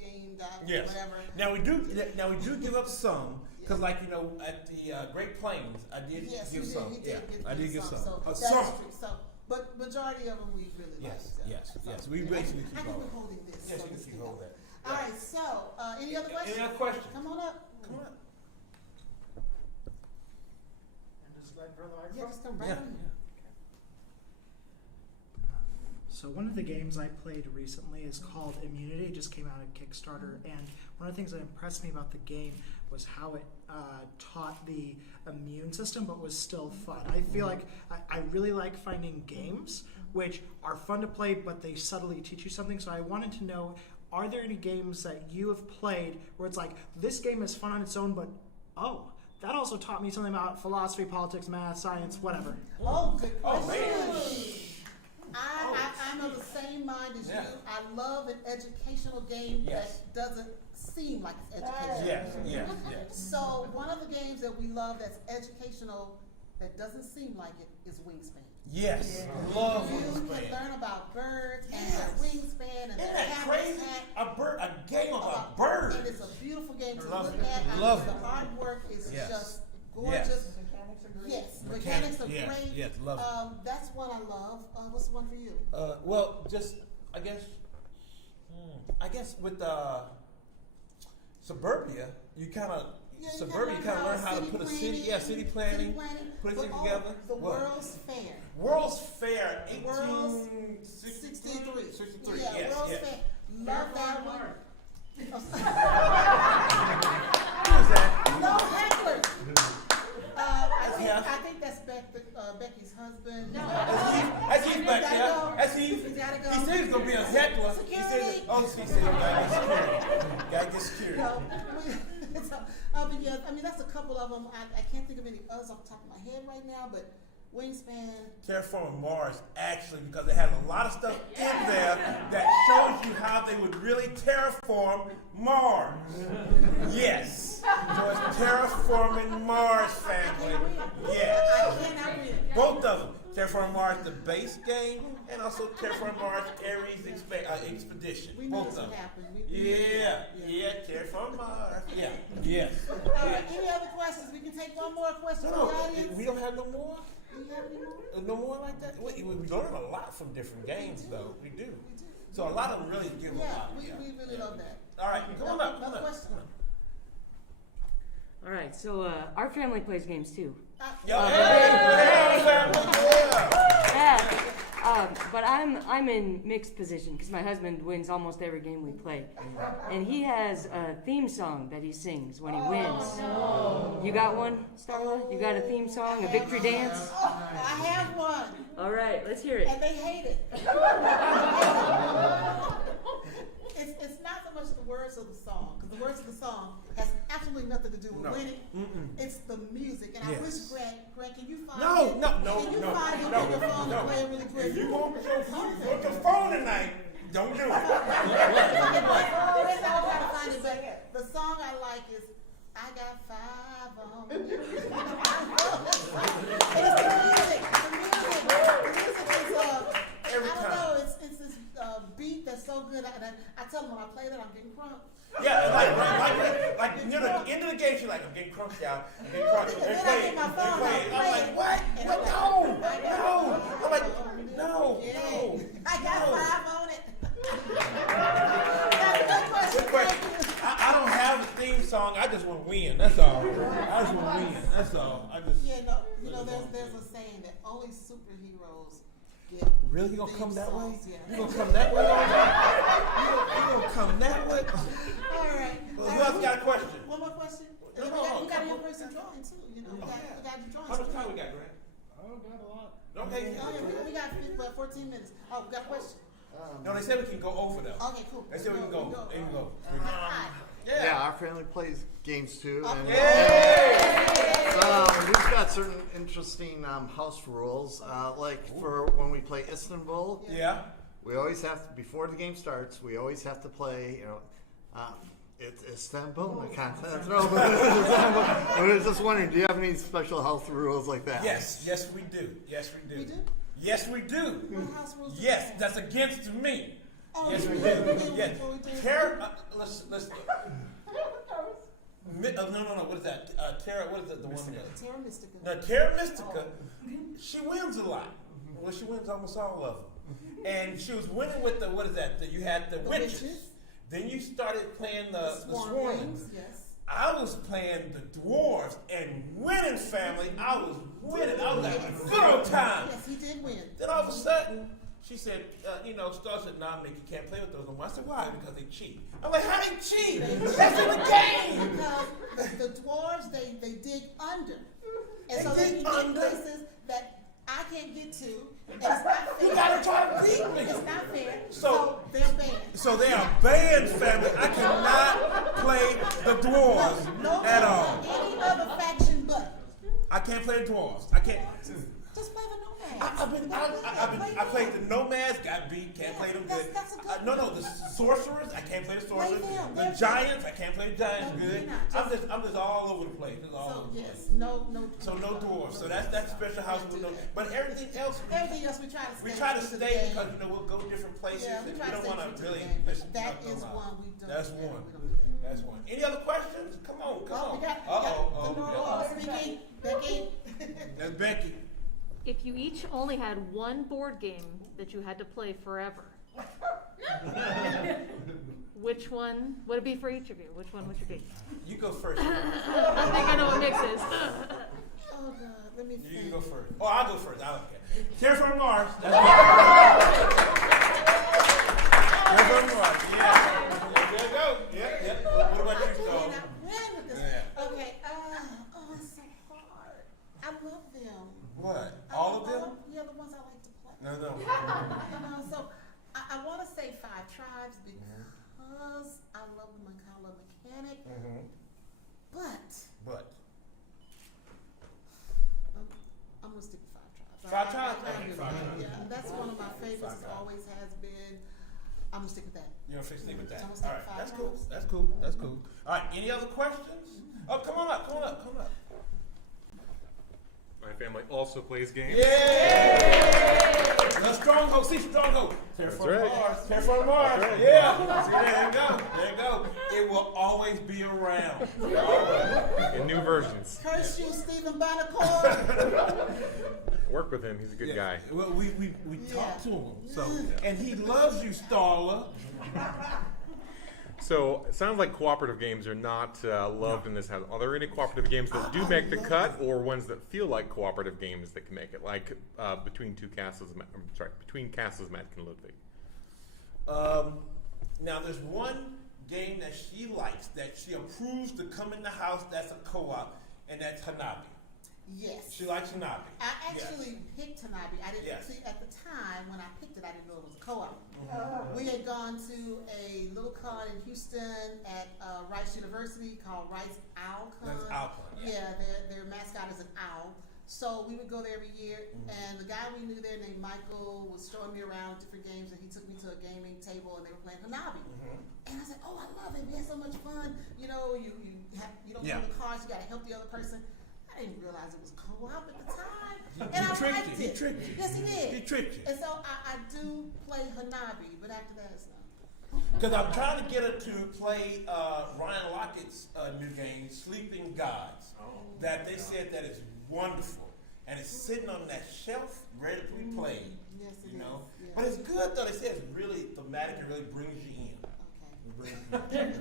themed, Yes. whatever. Now we do give up some because, like at the Great Plains, I did Yes, give you some. did. He Yeah, did I did give some. So that's Some. true. So, but majority of them we really Yes, like. yes, So, yes. We yeah, basically I keep can all be that. holding this. Yes, so you can this keep can all go. that. All right. So, any other questions? Any other questions? Come on up. Come on. And just like further Yeah, just come right Yeah. on here. So one of the games I played recently is called Immunity. It just came out at Kickstarter, and one of the things that impressed me about the game was how it taught the immune system, but was still fun. I feel like I really like finding games which are fun to play, but they subtly teach you something. So I wanted to know, are there any games that you have played where it's like, this game is fun on its own, but that also taught me something about philosophy, politics, math, science, whatever. Oh, good Oh, question. man. I'm of the same mind as Yeah. you. I love an educational game Yes. that doesn't seem like it's educational. Yes, yes, yes. So one of the games that we love that's educational that doesn't seem like it is Wingspan. Yes. Love You can Wingspan. learn about birds and Yes. their wingspan and Isn't their that crazy? habitat. A game about birds. And it's a beautiful game to Love look it. at. I mean, Love the it. artwork is Yes. just Yes. gorgeous. Yes, mechanics are yes, great. yes, love it. That's one I love. What's the one for you? Well, just I guess with Suburbia, you kind of Yeah, you Suburbia, you kind of learn how to put a city, city planning, put But it together. The What? World's Fair. World's Fair, World's 1863. 63. Yeah, Yes, World's yes. Fair. Love that one. Who is that? No hecklers. Yeah. I think that's Becky's husband. That's Heath back there. That's Heath. We gotta go. He said he's gonna be a heckler. He Security. said, he said, gotta get security. No, but yeah, I mean that's a couple of them. I can't think of any others off the top of my head right now, but Wingspan. Terraforming Mars, actually, because it has a lot of stuff in there that shows you how they would really terraform Mars. Yes. So it's Terraforming Mars, family. Yes. I cannot read it. Both of them. Terraforming Mars, the base game, and also Terraforming Mars Ares Expedition. We knew Both this of would them. happen. We knew this would happen. Yeah, Terraforming Mars. Yeah, yes. Any other questions? We can take one more question from the audience. We don't have no more? Do you have any more? No more like that? We learn a lot from different games, though. We do. So a lot of them really give a Yeah, lot. we really love that. All right, come on up. Come Another on up. question. All right, so our family plays games too. Yo, hey, family, yeah. Yeah, but I'm I'm in mixed position because my husband wins almost every game we play, and he has a theme song that he sings when he wins. You got one, Starla? You got a theme song, a victory dance? I have one. All right, let's hear it. And they hate it. It's not so much the words of the song, because the words of the song has absolutely nothing to do with winning. It's the music, and I wish Greg, can you find No, it? no, Can you find it on your phone and play it really quick? If you want your phone tonight, don't do it. The reason I was trying to find it, but the song I like is I Got 5 on You. And it's the music. The music is I don't know, it's this beat that's so good. I tell them when I play that I'm getting crunk. Yeah, like near the end of the game, she's like, I'm getting crunked out. I'm getting crunked. And then I get my phone out and I'm play like, it. what? And What? I'm like, No. I'm like, no. I got 5 on it. Good question. I don't have a theme song. I just want to win. That's all. I just want to win. That's all. Yeah, no, there's a saying that only superheroes get. Really? You gonna come that way? songs, yeah. You gonna come that way? You gonna come that way? All right. Well, who else got a question? One more question. No, We no, got come your on. person drawing too. You know, we got your drawing. How much time we got, Grant? Oh, got a lot. Okay. We got 14 minutes. Oh, we got a question. No, they said we can go over though. Okay, cool. They said we can go. There you go. Hi. Yeah, our family plays games too. And, Yay! we've got certain interesting house rules. Like for when we play Istanbul, Yeah. we always have to, before the game starts, we always have to play, it's Istanbul, I can't throw. I was just wondering, do you have any special house rules like that? Yes, we do. Yes, we do. We do? Yes, we do. What house rules do Yes, we have? that's against me. Oh, Yes, we yeah. do. Yes. What we do? Let's. No. What is that? Terra. What is it? The one. Terra Mystica. Now, Terra Mystica, she wins a lot. Well, she wins almost all of them. And she was winning with the, what is that? You had the witches. Then you started playing the swarmlings. Yes. I was playing the dwarves and winning, family. I was winning. I was having a good old time. Yes, he did win. Then all of a sudden, she said, Star said, nah, Mick, you can't play with those no more. I said, why? Because they cheat. I'm like, how they cheat? That's in the game. Because the dwarves, they dig under. And so They they dig can under? get places that I can't get to. And it's not fair. You gotta try to beat me. It's not fair. So- So they're banned. So they are banned, family. I cannot play the dwarves No at all. any other faction but. I can't play the dwarves. I can't. Just play the nomads. I played the nomads, got beat, can't play them good. That's a good No, the sorcerers, I can't play the sorcerers. Play them. The They're giants, I can't play the giants No, good. you're not. I'm just all over the place. Just all So over the yes, place. no. So no dwarves. So that's special house with no. But everything else, Everything else we try to stay. we try to true the stay game. because we'll go different places. Yeah, we and try we to don't stay want true to to the really. game. push That nothing is out. one we don't. That's yeah, one. we don't do that. That's one. Any other questions? Come on, come Oh, on. we got speaking, Becky. That's Becky. If you each only had one board game that you had to play forever, which one would it be for each of you? Which one would it be? You go first. I think I know what Nick's is. Oh God, let me You think. can go first. Oh, I'll go first. I don't care. Tear from Mars. That's Tear from Mars. Yeah. There you go. Yeah. What about you, Storm? And I win with this. Yeah. Okay. It's so hard. I love them. What? All of them? Yeah, the ones I like to play. No. So I want to say 5 Tribes because I love the Makala mechanic. Mm-hmm. But I'm gonna stick with 5 Tribes. 5 Tribes? I Okay, really 5 like it. Tribes. Yeah, that's one of my favorites. 5 It Tribes. always has been. I'm gonna stick with that. You're going to stick with that. I'm gonna All stick right. with 5 That's cool. Tribes. That's cool. All right. Any other questions? Oh, come on up. My family also plays games. Yeah! The stronghold. See, stronghold. Tear That's from right. Mars. Tear from Mars. That's right. Yeah. See, there you go. It will always be around. In new versions. Curse you, Stephen Bonacore. Work with him. He's a good guy. Well, we talked to him. So, and he loves you, Starla. So it sounds like cooperative games are not loved in this house. Are there any cooperative games that do make the cut, or ones that feel like cooperative games that can make it, like Between Castles, Matt and Ludwig? Now there's one game that she likes, that she approves to come in the house. That's a co-op, and that's Hanabi. Yes. She likes Hanabi. I actually picked Hanabi. I didn't Yes. see at the time when I picked it. I didn't know it was a co-op. We had gone to a little con in Houston at Rice University called Rice Owl Con. That's Owl Con, yeah. Their mascot is an owl. So we would go there every year, and the guy we knew there named Michael was showing me around different games, and he took me to a gaming table, and they were playing Hanabi. And I said, "Oh, I love it. We had so much fun. You know, you don't Yeah. do the cards. You got to help the other person." I didn't realize it was co-op at the time, He and I tricked liked you. it. He tricked you. Yes, he did. He tricked you. And so I do play Hanabi, but after that, it's not. Because I'm trying to get her to play Ryan Lockett's new game, Sleeping Gods. That they said that it's wonderful, and it's sitting on that shelf ready to be played. Yes, it You know, is. Yes. but it's good though. They say it's really thematic and really brings you in. Okay.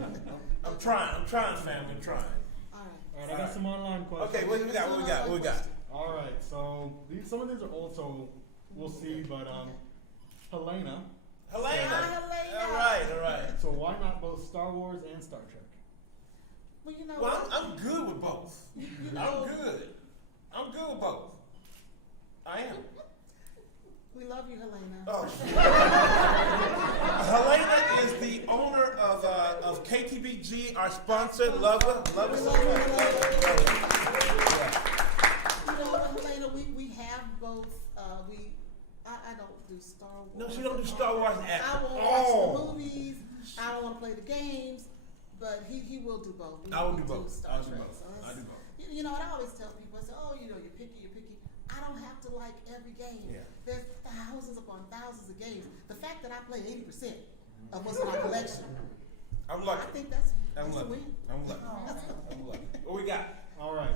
I'm trying, family. I'm trying. All right. All right, I got some online questions. Okay, what we got? What we got? All right, so some of these are old, so we'll see. But Helena. Helena. Helena. All right. So why not both Star Wars and Star Trek? Well, you know Well, what? I'm good with both. You know, I'm good with both. I am. we love you, Helena. Oh, Helena is the owner of KTBG, our sponsor. Love her so much. You know what, Helena? We have both. I don't do Star Wars. No, she don't do Star Wars at I won't all. watch the movies. I don't want to play the games. But he will do both. I will do He both. Star I'll do Trek, both. so I'll do both. You know, and I always tell people, I say, oh, you know, you're picky. I don't have to like every game. Yeah. There's thousands upon thousands of games. The fact that I play 80% of what's in my collection, I'm lucky. I think that's I'm a lucky. win. I'm lucky. What we got? All right,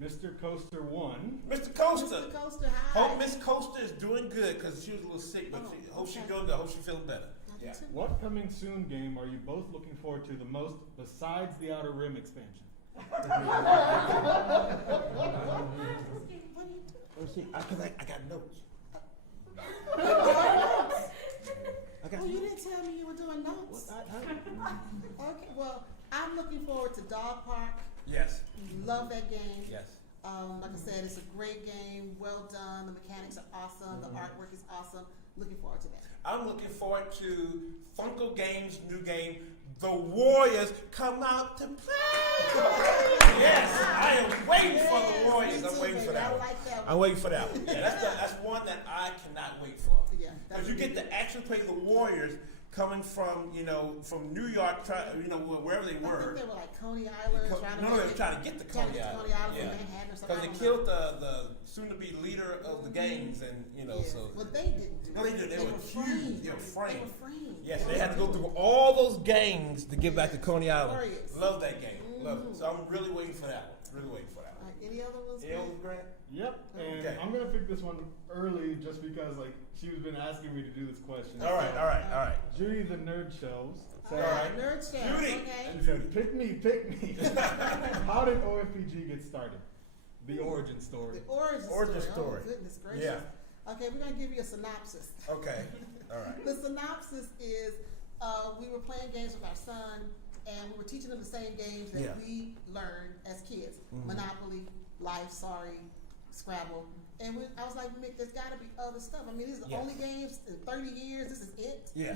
Mr. Coaster 1. Mr. Coaster. Mr. Coaster, hi. Hope Miss Coaster is doing good because she was a little sick, but hope she doing good. Hope she feeling better. Yeah. What coming soon game are you both looking forward to the most besides the Outer Rim expansion? Let's see. I got notes. Oh, you didn't tell me you were doing notes. Okay, well, I'm looking forward to Dog Park. Yes. Love that game. Yes. Like I said, it's a great game. Well done. The mechanics are awesome. The artwork is awesome. Looking forward to that. I'm looking forward to Funko Games' new game, The Warriors Come Out to Play. Yes, I am waiting for The Warriors. I'm waiting for that one. I like that one. I'm waiting for that one. Yeah, that's one that I cannot wait for. Yeah, Because you get to actually play the Warriors coming from, from New York, wherever they I were. think they were like Coney Island. No, they were trying to get to Coney Island. Coney Island Yeah. from Manhattan or something. Because they killed the soon-to-be leader of the gangs, and so. Well, they didn't do No, they did. They were huge. They were framed. They were framed. Yes, they had to go through all those gangs to get back to Coney Island. Warriors. Love that game. Love it. So I'm really waiting for that one. Really waiting for that All one. right, any other ones? Grant? Yep, and Okay. I'm gonna pick this one early just because she's been asking me to do this question. All right. Judy the Nerd Shelves said, All right. Nerd Shells, Judy. okay. she said, pick me. How did OFPG get started? The origin story. The origin story. Oh, goodness gracious. Yeah. Okay, we're going to give you a synopsis. Okay. All right. The synopsis is we were playing games with our son, and we were teaching him the same games that we learned as kids. Monopoly, Life, Sorry, Scrabble. And I was like, Mick, there's got to be other stuff. I mean, these are the only games in 30 years. This is it. Yeah.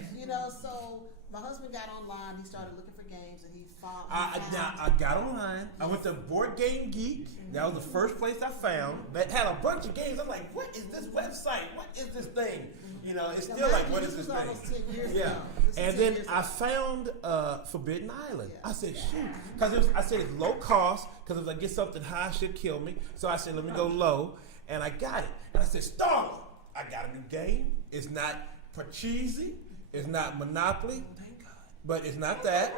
So my husband got online. He started looking for games, and he found. I got online. I went to Board Game Geek. That was the first place I found that had a bunch of games. I'm like, what is this website? What is this thing? It's still like, what is this thing? Almost 10 years Yeah. ago. And then I found Forbidden Island. I said, shoot. Because I said it's low cost, because if I get something high, it should kill me. So I said, let me go low. And I got it. And I said, Starla, I got a new game. It's not Pachisi. It's not Monopoly. Thank God. but it's not that.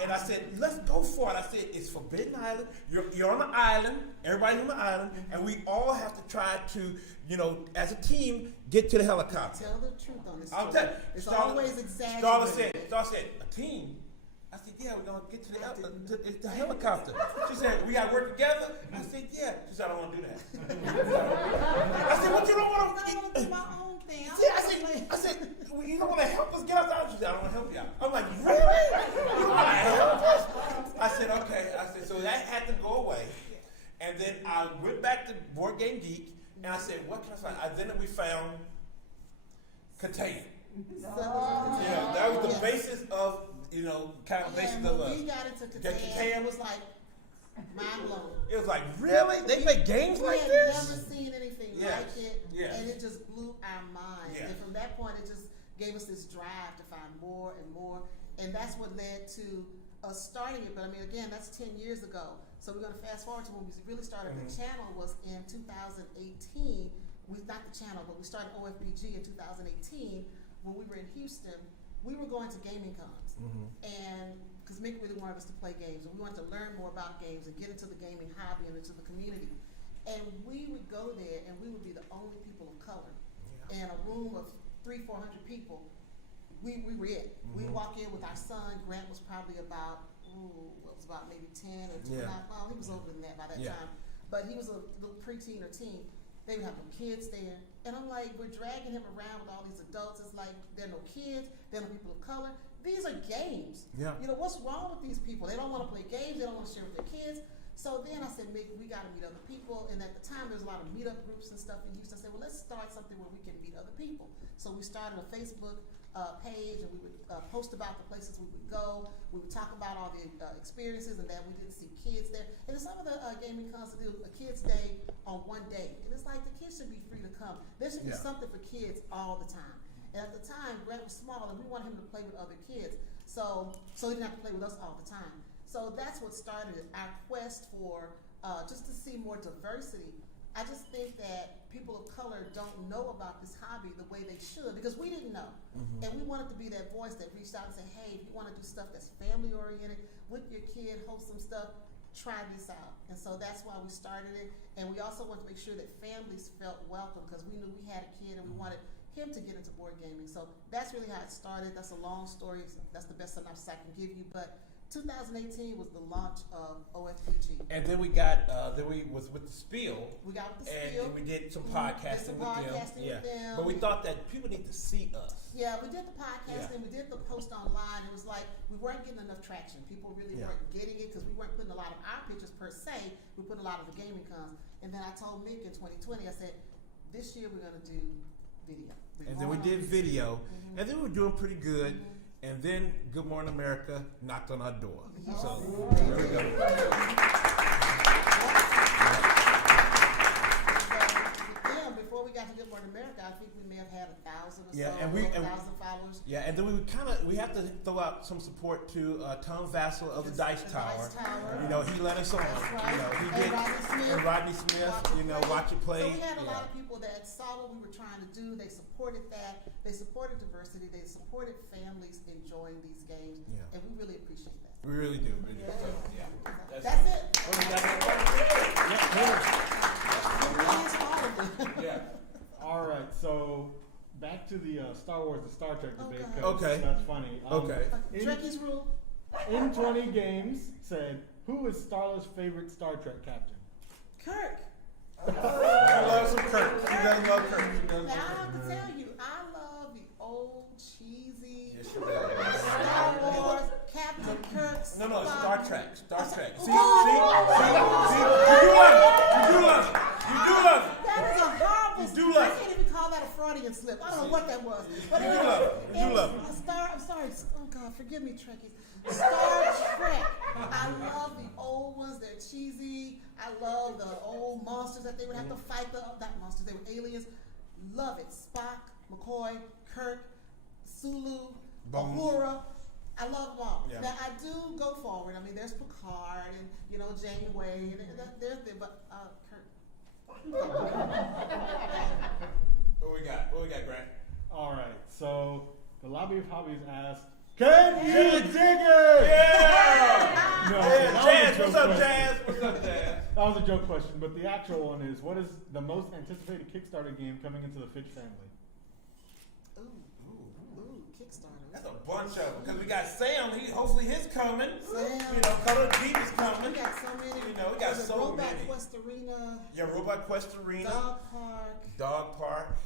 And I said, let's go for it. I said, it's Forbidden Island. You're on an island. Everybody's on the island, and we all have to try to, as a team, get to the helicopter. Tell the truth on this. I'll tell you. It's always exaggerated. Starla said, a team. I said, yeah, we're gonna get to the helicopter. She said, we gotta work together. I said, yeah. She said, I don't want to do that. I said, what you don't want to? I want to do my own thing. I said, well, you don't want to help us get us out? She said, I don't want to help you out. I'm like, really? You don't want to help us? I said, okay. I said, so that had to go away. And then I went back to Board Game Geek, and I said, what can I find? Then we found Catan. That was the basis of. Kind of basis of we got into Catan, it was like mind blowing. It was like, really? They make games like this? We had never seen anything like it, Yes. and it just blew our minds. Yeah. And from that point, it just gave us this drive to find more and more, and that's what led to us starting it. But I mean, again, that's 10 years ago. So we're going to fast forward to when we really started the channel was in 2018. Not the channel, but we started OFPG in 2018 when we were in Houston. We were going to gaming cons, and because Mick really wanted us to play games, and we wanted to learn more about games and get into the gaming hobby and into the community. And we would go there, and we would be the only people of color in a room of 300-400 people. We were it. We walk in with our son. Grant was probably about maybe 10 or 2. Well, he was older than that by that time, but he was a little preteen or teen. They would have no kids there. And I'm like, we're dragging him around with all these adults. It's like, there are no kids, there are no people of color. These are games. Yeah. What's wrong with these people? They don't want to play games, they don't want to share with their kids. So then I said, Mick, we got to meet other people. And at the time, there's a lot of meetup groups and stuff in Houston. I said, well, let's start something where we can meet other people. So we started a Facebook page, and we would post about the places we would go. We would talk about all the experiences, and that we didn't see kids there. And some of the gaming cons do a kids' day on one day, and it's like the kids should be free to come. There should be something for kids all the time. And at the time, Grant was small, and we wanted him to play with other kids, so he didn't have to play with us all the time. So that's what started it, our quest for just to see more diversity. I just think that people of color don't know about this hobby the way they should, because we didn't know. And we wanted to be that voice that reached out and said, hey, if you want to do stuff that's family oriented with your kid, wholesome stuff, try this out. And so that's why we started it. And we also wanted to make sure that families felt welcome, because we knew we had a kid and we wanted him to get into board gaming. So that's really how it started. That's a long story. That's the best synopsis I can give you. But 2018 was the launch of OFPG. And then we got, we was with the Spiel. We got with the Spiel. And we did some podcasting with them. But we thought that people need to see us. Yeah, we did the podcasting, we did the post online. It was like we weren't getting enough traction. People really weren't getting it because we weren't putting a lot of our pictures per se. We put a lot of the gaming cons. And then I told Mick in 2020, I said, this year we're going to do video. And then we did video. And then we were doing pretty good. And then Good Morning America knocked on our door. So there we go. Before we got to Good Morning America, I think we may have had 1,000 or so, and 1,000 followers. Yeah, and then we have to throw out some support to Tom Vassell of the Dice Tower. He let us on. Right. He did. And Rodney Smith. Watch It Play. So we had a lot of people that saw what we were trying to do. They supported that. They supported diversity. They supported families enjoying these games, and we really appreciate that. We really do. That's it. All right, so back to the Star Wars and Star Trek debate. Okay. That's funny. Trekkies rule. In 20 games said, who is Starla's favorite Star Trek captain? Kirk. I love some Kirk. She doesn't love Kirk. Now I have to tell you, I love the old cheesy Star Wars Captain Kirk. No, Star Trek. Star Trek. See, you do love it. That is a horrible. You do love it. I can't even call that a Freudian slip. I don't know what that was. But you do love it. You do love it. I'm sorry. Oh God, forgive me, Trekkies. Star Trek. I love the old ones. They're cheesy. I love the old monsters that they would have to fight. Not monsters. They were aliens. Love it. Spock, McCoy, Kirk, Sulu, Uhura. I love them all. Yeah. Now I do go forward. I mean, there's Picard and Janeway and there's but Kirk. What we got, Grant? All right, so the Lobby of Hobbies asked, Can you dig it? Yeah! No, Yeah, that Jazz, was a what's joke up, question. Jazz? What's up, Jazz? That was a joke question, but the actual one is, what is the most anticipated Kickstarter game coming into the Fitch family? Ooh, Kickstarter. That's a bunch of them, because we got Sam, hopefully his coming. Sam. You know, Color Deep is coming. We got so many. You know, we got There's so Robot many. Quest Arena, Yeah, Robot Quest Arena, Dog Park. Dog Park.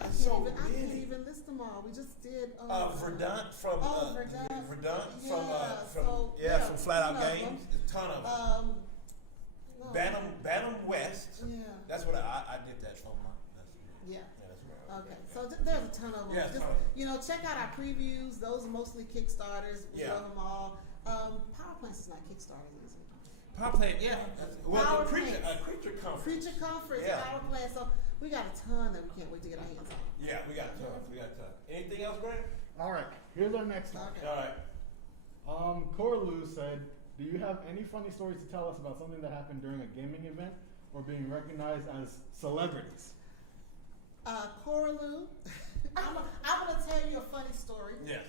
I So can't many. even list them all. We just did. Verdant from Verdant. from Flat Out Games. A ton of them. No. Bantam West. Yeah. That's what I did that from. Yeah. That's where I Okay, did that. so there's a ton of them. Yeah, Just, ton of 'em. you know, check out our previews. Those are mostly Kickstarters. We Yeah. love them all. Power Plants is not Kickstarter, is it? Power Plant, yeah. Well, Power Creature Plants. Conference. Creature Conference, Yeah. Power Plant. So we got a ton that we can't wait to get our hands on. Yeah, we got tons. Anything else, Grant? All right, here's our next one. Okay. All right. Corlu said, do you have any funny stories to tell us about something that happened during a gaming event or being recognized as celebrities? Coralu, I'm gonna tell you a funny story. Yes.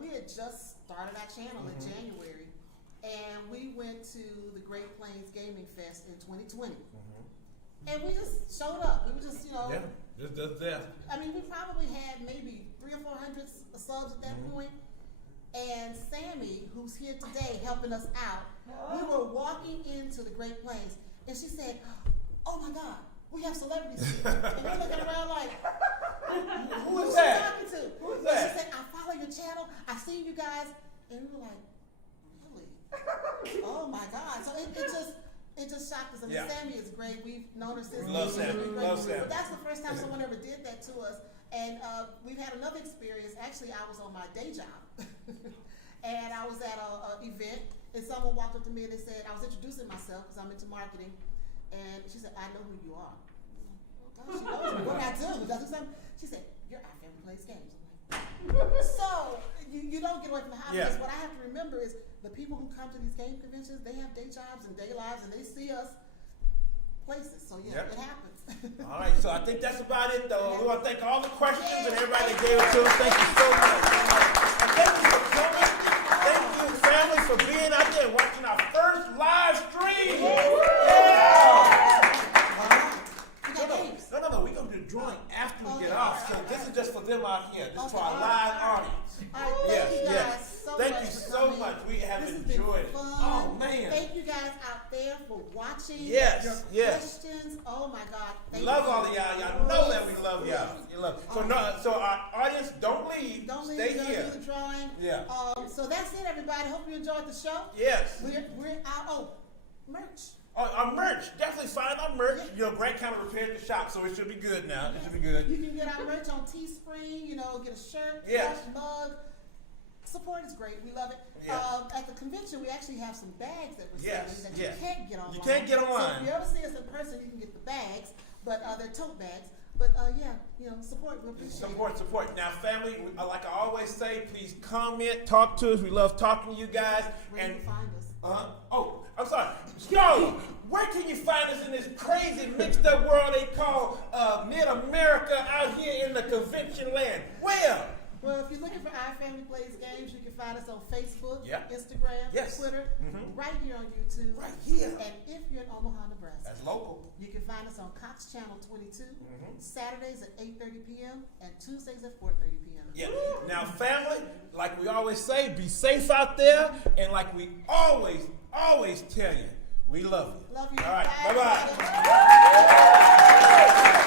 We had just started our channel in January, and we went to the Great Plains Gaming Fest in 2020. And we just showed up. We were just, you know. Yeah. Just there. I mean, we probably had maybe 300 or 400 subs at that point. And Sammy, who's here today helping us out, we were walking into the Great Plains, and she said, "Oh my God, we have celebrities here." And we're looking around like, Who is she that? talking to? Who is And that? she said, "I follow your channel. I see you guys." And we were like, "Really? Oh my God!" So it just shocked us. I mean, Yeah. Sammy is great. We've known her since. Love Sammy. Sammy. Love Sammy. But that's the first time someone ever did that to us. And we've had another experience. Actually, I was on my day job, and I was at a event, and someone walked up to me and they said, I was introducing myself because I'm into marketing, and she said, "I know who you are." Oh, she knows me. What did I do? Did I do something? She said, "You're Our Family Plays Games." I'm like, so you don't get away from the hobby. Yeah. What I have to remember is the people who come to these game conventions, they have day jobs and day lives, and they see us places. So yeah, Yep. it happens. All right, so I think that's about it, though. We want to thank all the questions and everybody that gave it to us. Thank you so much. And thank you for coming. Thank you, family, for being out there and watching our first live stream. We got games. No. We're going to do the drawing after we get Okay, off. So all right, this is just for them out here. This is for Okay, our all live right. audience. All right, thank you guys Yes. so Thank much you for so coming. much. We have This has enjoyed been it. fun. Oh, man. Thank you guys out there for watching. Yes, Your yes. questions. Oh my God. Thank Love you. all of y'all. Y'all know that we love y'all. You love. So our audience, don't leave. Don't leave. Stay We're here. gonna do the drawing. Yeah. So that's it, everybody. Hope you enjoyed the show. Yes. We're out. Oh, merch. Oh, our merch. Definitely find our merch. You know, Grant kind of repaired the shop, so it should be good now. It should be good. You can get our merch on Teespring. You know, get a shirt, Yes. cup, mug. Support is great. We love it. Yeah. At the convention, we actually have some bags that we're Yes, selling that yes. you can't get online. You can't get online. So if you ever see us in person, you can get the bags, but they're tote bags. But yeah, you know, support. We appreciate it. Support. Now, family, like I always say, please comment, talk to us. We love talking to you guys. Where And you find us? oh, I'm sorry. No, where can you find us in this crazy mixed up world they call mid-America out here in the convention land? Where? Well, if you're looking for Our Family Plays Games, you can find us on Facebook, Yep. Instagram, Yes. Twitter, Mhm. right here on YouTube. Right here. And if you're in Omaha, Nebraska, That's local. you can find us on Cox Channel 22, Mhm. Saturdays at 8:30 p.m. and Tuesdays at 4:30 p.m. Yeah. Now, family, like we always say, be safe out there. And like we always tell you, we love you. Love you. All right. Bye, Bye-bye. everybody.